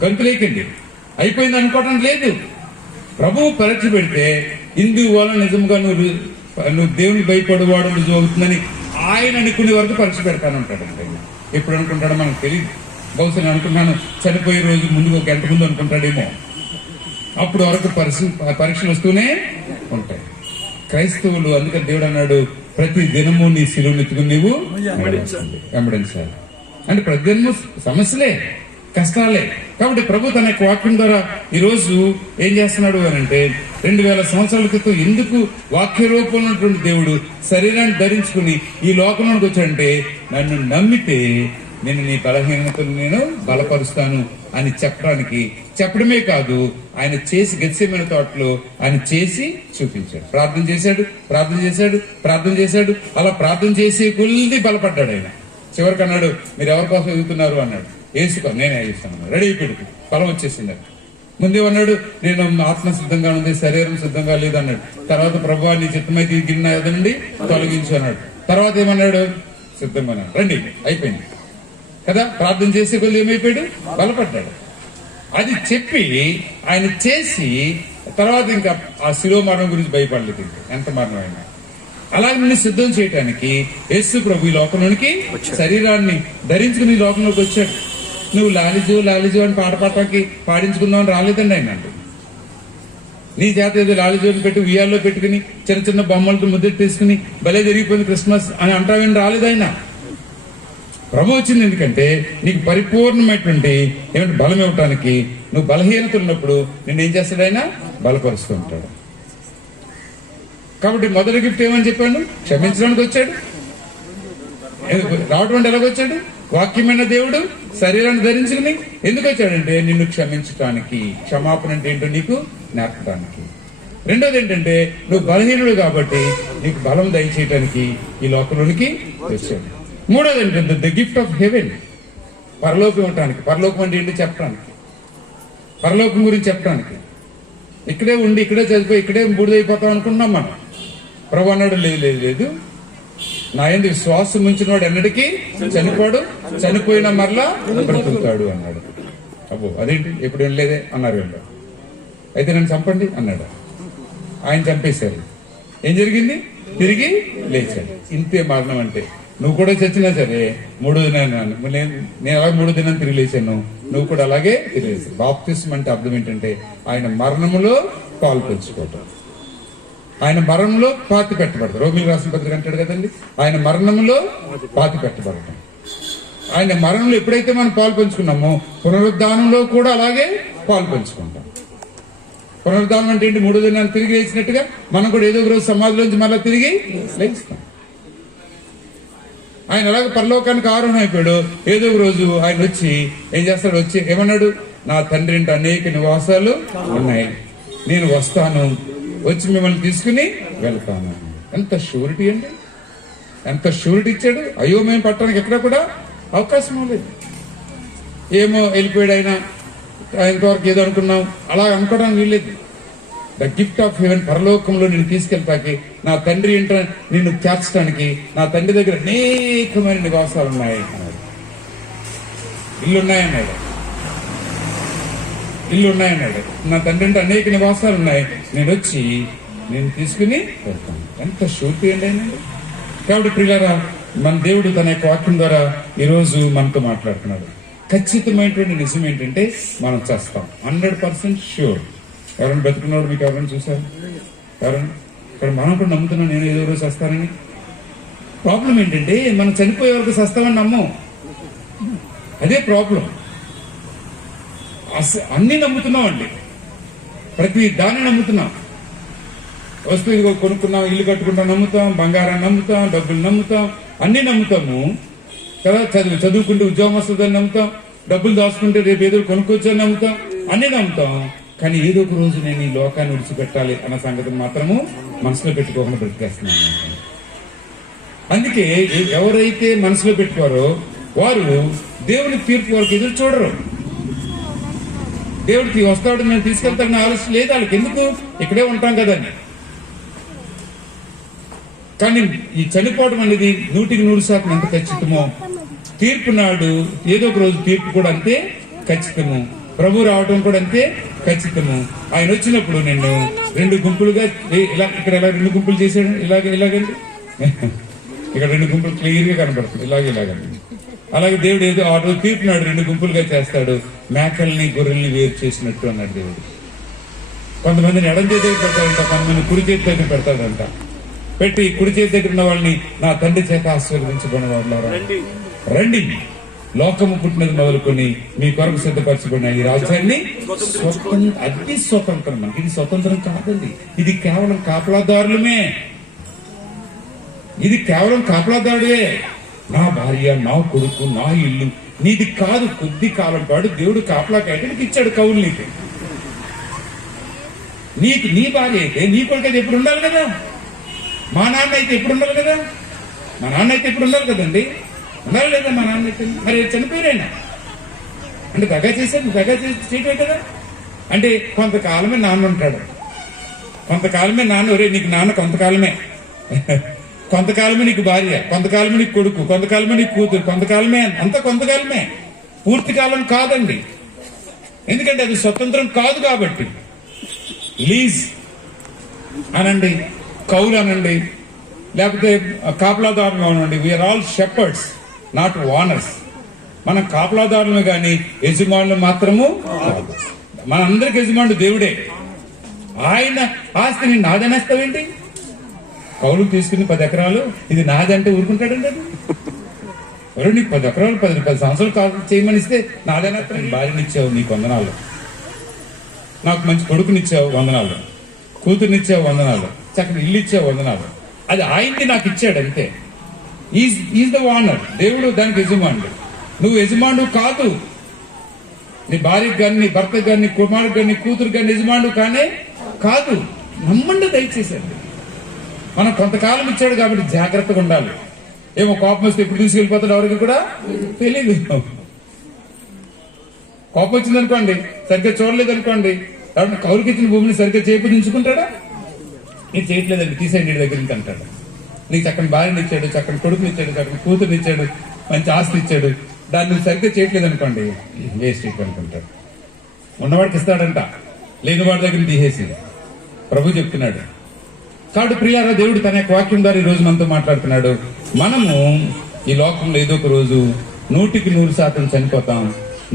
గంతులేకండి, అయిపోయింది అనుకోవటం లేదు. ప్రభువు పరీక్ష పెడితే ఇందువల్ల నిజంగా నువ్వు దేవుని భయపడేవాడు రుజువు అవుతుందని ఆయన అనుకునే వరకు పరీక్ష పెడతాను అంటాడు. ఎప్పుడు అనుకుంటాడో మనకు తెలియదు. బహుశా నేను అనుకుంటున్నాను చనిపోయే రోజు ముందు 1 గంట ముందు అనుకుంటాడేమో. అప్పుడు వరకు పరీక్షలు వస్తూనే ఉంటాయి. క్రైస్తవులు అందుకని దేవుడు అన్నాడు ప్రతి దినము నీ శిలువను ఎత్తుకుని నీవు వెంబడించాలి. అంటే ప్రతి దినము సమస్యలే, కష్టాలే. కాబట్టి ప్రభు తన యొక్క వాక్యం ద్వారా ఈ రోజు ఏం చేస్తున్నాడు అని అంటే 2000 సంవత్సరాల క్రితం ఎందుకు వాక్య రూపంలో ఉన్నటువంటి దేవుడు శరీరాన్ని ధరించుకుని ఈ లోకంలోకి వచ్చాడంటే, నన్ను నమ్మితే నేను నీ బలహీనతను నేను బలపరుస్తాను అని చెప్పడమే కాదు, ఆయన చేసి గెత్సేమనే తోటలో ఆయన చేసి చూపించాడు. ప్రార్థన చేశాడు. అలా ప్రార్థన చేసి కొద్ది బలపడ్డాడు. ఆయన చివరికి అన్నాడు, మీరు ఎవరి కోసం ఎదుగుతున్నారు అన్నాడు. ఏసుకో, నేనే వేస్తాను. రెడీ అయిపోయింది, బలం వచ్చేసింది. ముందేమన్నాడు, నేను ఆత్మ సిద్ధంగా ఉంది, శరీరం సిద్ధంగా లేదు అన్నాడు. తర్వాత ప్రభువా నీ చిత్తమైతే ఈ గిన్నె నుండి తొలగించు అన్నాడు. తర్వాత ఏమన్నాడు, సిద్ధంగా ఉన్నాడు. రండి, అయిపోయింది కదా. ప్రార్థన చేసే కొద్ది ఏమైపోయాడు, బలపడ్డాడు. అది చెప్పి ఆయన చేసి తర్వాత ఇంకా ఆ శిలువ మరణం గురించి భయపడలేదు. ఇంకా ఎంత మరణం అయినా అలాగే నిన్ను సిద్ధం చేయడానికి యేసు ప్రభు ఈ లోకంలోనికి శరీరాన్ని ధరించుకుని ఈ లోకంలోకి వచ్చాడు. నువ్వు లాలిజు అని పాట పాడటానికి పాడించుకుందామని రాలేదండి ఆయన. నీ చేత ఏదో లాలిజు అని పెట్టి ఉయ్యాల్లో పెట్టుకుని చిన్న చిన్న బొమ్మలతో ముద్దెట్టు తీసుకుని భలే జరిగిపోయింది క్రిస్మస్ అని అంటామని రాలేదు ఆయన. ప్రభు వచ్చింది ఎందుకంటే నీకు పరిపూర్ణమైనటువంటి ఏమంటే బలం ఇవ్వటానికి. నువ్వు బలహీనత ఉన్నప్పుడు నిన్ను ఏం చేస్తాడు ఆయన, బలపరుస్తూ ఉంటాడు. కాబట్టి మొదటి గిఫ్ట్ ఏమని చెప్పాను, క్షమించడానికి వచ్చాడు. రావడం అంటే ఎలాగొచ్చాడు, వాక్యమైన దేవుడు శరీరాన్ని ధరించుకుని ఎందుకు వచ్చాడంటే నిన్ను క్షమించటానికి, క్షమాపణ అంటే ఏంటో నీకు నేర్పడానికి. రెండోది ఏంటంటే నువ్వు బలహీనుడు కాబట్టి నీకు బలం దయచేయటానికి ఈ లోకంలోనికి వచ్చాడు. మూడోది ఏంటంటే ద గిఫ్ట్ ఆఫ్ హెవెన్, పరలోకం ఇవ్వటానికి. పరలోకం అంటే ఏంటో చెప్పడానికి, పరలోకం గురించి చెప్పడానికి. ఇక్కడే ఉండి ఇక్కడే చదివిపోయి ఇక్కడే బూడిదైపోతాం అనుకుంటున్నాం మనం. ప్రభు అన్నాడు, లేదు, నా యందు విశ్వాసం ఉంచిన వాడు ఎన్నటికీ చనిపోడు, చనిపోయినా మరలా బ్రతుకుతాడు అన్నాడు. అబ్బో అదేంటి ఎప్పుడు వినలేదే అన్నారు వీళ్ళు. అయితే నన్ను చంపండి అన్నాడు. ఆయన చంపేశారు. ఏం జరిగింది, తిరిగి లేచాడు. ఇంతే మరణం అంటే. నువ్వు కూడా చచ్చినా సరే మూడో దినాన్ని నేను అలాగే మూడో దినాన్ని తిరిగి లేచాను, నువ్వు కూడా అలాగే తిరిగి లేచావు. బాప్తిస్మం అంటే అర్థం ఏంటంటే ఆయన మరణములో పాలు పంచుకోవటం, ఆయన మరణంలో పాతి పెట్టబడతారు. రోమిలకు రాసిన పత్రిక అంటాడు కదండి, ఆయన మరణంలో పాతి పెట్టబడటం. ఆయన మరణంలో ఎప్పుడైతే మనం పాలు పంచుకున్నామో పునరుద్ధానంలో కూడా అలాగే పాలు పంచుకుంటాం. పునరుద్ధానం అంటే ఏంటి, మూడో దినాన్ని తిరిగి లేచినట్టుగా మనం కూడా ఏదో ఒక రోజు సమాధిలోంచి మళ్ళీ తిరిగి లేస్తాం. ఆయన అలాగే పరలోకానికి ఆరోహణ అయిపోయాడు. ఏదో ఒక రోజు ఆయన వచ్చి ఏం చేస్తాడు, వచ్చి ఏమన్నాడు, నా తండ్రి ఇంటి అనేక నివాసాలు ఉన్నాయి, నేను వస్తాను, వచ్చి మిమ్మల్ని తీసుకుని వెళ్తాను. ఎంత షూరిటీ అండి, ఎంత షూరిటీ ఇచ్చాడు. అయ్యో మేము పట్టడానికి ఎక్కడ కూడా అవకాశం లేదు. ఏమో వెళ్ళిపోయాడు ఆయన, ఇంతవరకు ఏదో అనుకున్నాం అలా అనుకోవడానికి వీల్లేదు. ద గిఫ్ట్ ఆఫ్ హెవెన్, పరలోకంలో నేను తీసుకెళ్తాకి, నా తండ్రి ఇంట నిన్ను చేర్చడానికి నా తండ్రి దగ్గర అనేకమైన నివాసాలు ఉన్నాయి అన్నాడు. ఇల్లు ఉన్నాయన్నాడు. నా తండ్రి ఇంట అనేక నివాసాలు ఉన్నాయి, నేను వచ్చి నేను తీసుకుని వెళ్తాను. ఎంత షూరిటీ అండి ఆయన. కాబట్టి ప్రియులారా, మన దేవుడు తన యొక్క వాక్యం ద్వారా ఈరోజు మనతో మాట్లాడుతున్నాడు. ఖచ్చితమైనటువంటి నిజం ఏంటంటే మనం చేస్తాం. 100% షూర్. ఎవరైనా బ్రతుకున్నాడు మీకు ఎవరైనా చూసారు? ఎవరైనా ఇక్కడ మనం కూడా నమ్ముతున్నాం, నేను ఏదో రోజు చేస్తానని. ప్రాబ్లం ఏంటంటే మనం చనిపోయే వరకు చేస్తామని నమ్మం. అదే ప్రాబ్లం. అన్ని నమ్ముతున్నాం అండి, ప్రతి దాన్ని నమ్ముతున్నాం. వస్తువు ఇదిగో కొనుక్కున్నాం, ఇల్లు కట్టుకుంటాం నమ్ముతాం, బంగారాన్ని నమ్ముతాం, డబ్బులు నమ్ముతాం, అన్ని నమ్ముతాము కదా. చదువుకుంటే ఉద్యోగం వస్తుందని నమ్ముతాం, డబ్బులు దాచుకుంటే రేపు ఏదో కొనుక్కొచ్చని నమ్ముతాం, అన్ని నమ్ముతాం. కానీ ఏదో ఒక రోజు నేను ఈ లోకాన్ని విడిచిపెట్టాలి అన్న సంగతిని మాత్రము మనసులో పెట్టుకోకుండా బ్రతికేస్తున్నాను. అందుకే ఎవరైతే మనసులో పెట్టుకోరో వారు దేవుని తీర్పు వరకు ఎదురు చూడరు. దేవుడికి వస్తాడు, నేను తీసుకెళ్తాడని ఆలోచన లేదు వాళ్ళకి. ఎందుకు, ఇక్కడే ఉంటాం కదండి. కానీ ఈ చనిపోవడం అనేది 100% ఎంత ఖచ్చితమో, తీర్పు నాడు ఏదో ఒక రోజు తీర్పు కూడా అంతే ఖచ్చితము. ప్రభు రావటం కూడా అంతే ఖచ్చితము. ఆయన వచ్చినప్పుడు నిన్ను 2 గుంపులుగా ఇలా, ఇక్కడ ఎలా 2 గుంపులు చేశాడు, ఇలాగండి ఇక్కడ 2 గుంపులు క్లియర్ గా కనబడుతుంది, ఇలాగండి. అలాగే దేవుడు ఏదో ఆ రోజు తీర్పు నాడు 2 గుంపులుగా చేస్తాడు. మేకల్ని గొర్రెల్ని వేరు చేసినట్టు అన్నాడు దేవుడు. కొంతమందిని ఎడం చేతి దగ్గర పెడతాడంట, కొంతమంది కుడి చేతి దగ్గర పెడతాడంట. పెట్టి కుడి చేతి దగ్గర ఉన్న వాళ్ళని నా తండ్రి చేత ఆశీర్వదించబడిన వాళ్ళారా రండి, లోకము పుట్టినది మొదలుకొని మీ కొరకు సిద్ధపరచబడిన ఈ రాజ్యాన్ని అతి స్వతంత్రం. మనకి ఇది స్వతంత్రం కాదండి, ఇది కేవలం కాపలాదారులమే. ఇది కేవలం కాపలాదారుడే. నా భార్య, నా కొడుకు, నా ఇల్లు నీది కాదు. కొద్ది కాలం పాటు దేవుడు కాపలా కట్టడానికి ఇచ్చాడు కౌలు నీకు. నీకు నీ భార్య అయితే నీ కొడుకు అయితే ఎప్పుడు ఉండాలి కదా. మా నాన్న అయితే ఎప్పుడు ఉండాలి కదా. మా నాన్న అయితే ఎప్పుడు ఉండాలి కదండి. ఉండాలి లేదా మా నాన్న అయితే? మరి చనిపోయారైనా అంటే దగా చేశాడు, దగా చేయటమే కదా. అంటే కొంతకాలమే నాన్న ఉంటాడు, కొంతకాలమే నాన్న. ఒరే నీకు నాన్న కొంతకాలమే, కొంతకాలమే నీకు భార్య, కొంతకాలమే నీకు కొడుకు, కొంతకాలమే నీకు కూతురు, కొంతకాలమే. అంత కొంతకాలమే, పూర్తి కాలం కాదండి. ఎందుకంటే అది స్వతంత్రం కాదు కాబట్టి. లీజ్ అనండి, కౌలు అనండి, లేకపోతే కాపలాదారులు అనండి. We are all shepherds, not owners. మనం కాపలాదారులు కానీ యజమానులు మాత్రము కాదు. మనందరికి యజమానుడు దేవుడే. ఆయన ఆస్తిని నాదనేస్తావేంటి? కౌలు తీసుకుని 10 ఎకరాలు ఇది నాదంటే ఊరుకుంటాడండి. అది ఎవరు నీకు 10 ఎకరాలు 10 సంవత్సరాలు కాదు చేయమని ఇస్తే నాదనేస్తాను. భార్యనిచ్చావు, నీకు వందనాలు. నాకు మంచి కొడుకునిచ్చావు, వందనాలు. కూతురునిచ్చావు, వందనాలు. చక్కని ఇల్లు ఇచ్చావు, వందనాలు. అది ఆయనకి నాకు ఇచ్చాడు అంతే. Is the owner. దేవుడు దానికి యజమానుడు. నువ్వు యజమానుడు కాదు. నీ భార్యకు కానీ, నీ భర్తకు కానీ, నీ కుమారుడు కానీ, నీ కూతురు కానీ యజమానుడు కానే కాదు. నమ్మండి దయచేసండి. మనం కొంతకాలం ఇచ్చాడు కాబట్టి జాగ్రత్తగా ఉండాలి. ఏమో కోపం వస్తే ఎప్పుడు తీసుకెళ్ళిపోతాడు ఎవరికి కూడా తెలియదు. కోపం వచ్చిందనుకోండి, సరిగ్గా చూడలేదు అనుకోండి, కాబట్టి కౌలుకి ఇచ్చిన భూమిని సరిగ్గా చేపించుకుంటాడా? నీకు చేయట్లేదండి, తీసేయండి ఇంటి దగ్గర నుంచి అంటాడు. నీకు చక్కని భార్యని ఇచ్చాడు, చక్కని కొడుకుని ఇచ్చాడు, చక్కని కూతురుని ఇచ్చాడు, మంచి ఆస్తి ఇచ్చాడు, దాన్ని నువ్వు సరిగ్గా చేయట్లేదు అనుకోండి, వేస్ట్ అనుకుంటాడు. ఉన్నవాడికి ఇస్తాడంట, లేని వాడి దగ్గర తీసేసి. ప్రభు చెప్తున్నాడు. కాబట్టి ప్రియారా, దేవుడు తన యొక్క వాక్యం ద్వారా ఈ రోజు మనతో మాట్లాడుతున్నాడు. మనము ఈ లోకంలో ఏదో ఒక రోజు 100% చనిపోతాం,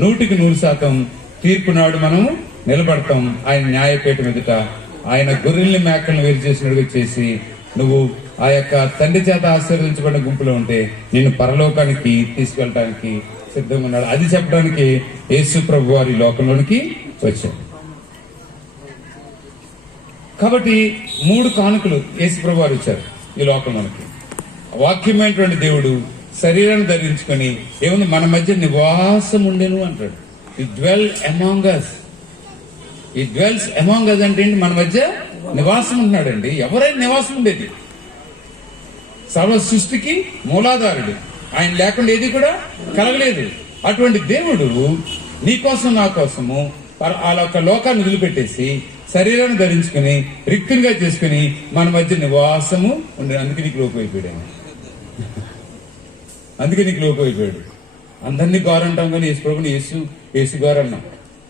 100% తీర్పు నాడు మనము నిలబడతాం ఆయన న్యాయపీఠం ఎదుట. ఆయన గొర్రెల్ని మేకలను వేరు చేసినట్టుగా చేసి నువ్వు ఆ యొక్క తండ్రి చేత ఆశీర్వదించబడిన గుంపులో ఉంటే నిన్ను పరలోకానికి తీసుకెళ్ళడానికి సిద్ధంగా ఉన్నాడు. అది చెప్పడానికి యేసు ప్రభు వారి లోకంలోనికి వచ్చాడు. కాబట్టి 3 కానుకలు యేసు ప్రభు వారు ఇచ్చారు ఈ లోకంలోనికి. వాక్యమైనటువంటి దేవుడు శరీరాన్ని ధరించుకొని ఏముంది మన మధ్య నివాసం ఉండేను అంటాడు. ఈ డ్వెల్ అమాంగ్ అస్. ఈ డ్వెల్స్ అమాంగ్ అస్ అంటే ఏంటి? మన మధ్య నివాసం ఉంటున్నాడండి. ఎవరైనా నివాసం ఉండేది. సర్వ సృష్టికి మూలాధారుడు. ఆయన లేకుండా ఏది కూడా కలగలేదు. అటువంటి దేవుడు నీ కోసం నా కోసము ఆ లోకాన్ని వదిలిపెట్టేసి శరీరాన్ని ధరించుకుని రిక్తునిగా చేసుకుని మన మధ్య నివాసము ఉండే. అందుకే నీకు లోపైపోయాడు. అందుకే నీకు లోపైపోయాడు. అందరినీ గారు అంటాం కానీ యేసు ప్రభుని యేసు గారు అన్నాం,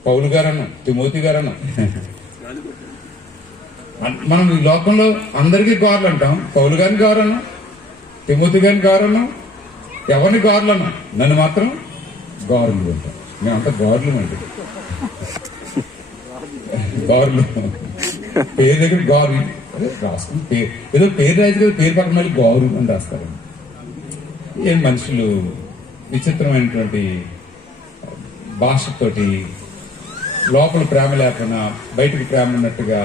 పౌలు గారు అన్నాం, తిమోతి గారు అన్నాం. మనం ఈ లోకంలో అందరికీ గారులు అంటాం. పౌలు గారిని గారు అన్నాం, తిమోతి గారిని గారు అన్నాం, ఎవరిని గారులు అన్నాం. నన్ను మాత్రం గారులు అంటాం. మేమంతా గారులు అంటే గారులు పేరు దగ్గర గారు రాసుకుని పేరు ఏదో పేరు రాజు కదా, పేరు పక్కన మళ్ళీ గారు అని రాస్తారు. ఏం మనుషులు విచిత్రమైనటువంటి భాషతోటి లోపల ప్రేమ లేకపోయినా బయటకు ప్రేమ ఉన్నట్టుగా,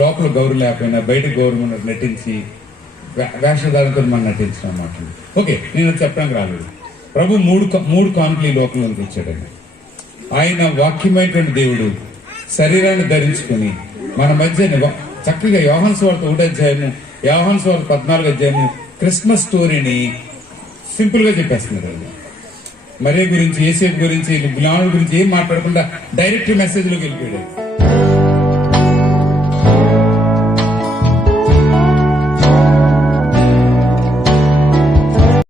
లోపల గౌరవం లేకపోయినా బయటకు గౌరవం ఉన్నట్టు నటించి వేషధారంతో మనం నటించిన అన్నమాట. ఓకే, నేను చెప్పడానికి రాలేదు. ప్రభు మూడు కానుకలు ఈ లోకంలోకి ఇచ్చాడండి. ఆయన వాక్యమైనటువంటి దేవుడు శరీరాన్ని ధరించుకుని మన మధ్య చక్కగా యోహాను సువార్త 1వ అధ్యాయము, యోహాను సువార్త 14వ అధ్యాయము క్రిస్మస్ స్టోరీని సింపుల్ గా చెప్పేస్తున్నారు. మరే గురించి, యేసేపు గురించి, జ్ఞానుల గురించి ఏం మాట్లాడకుండా డైరెక్ట్ మెసేజ్ లోకి వెళ్ళిపోయాడు.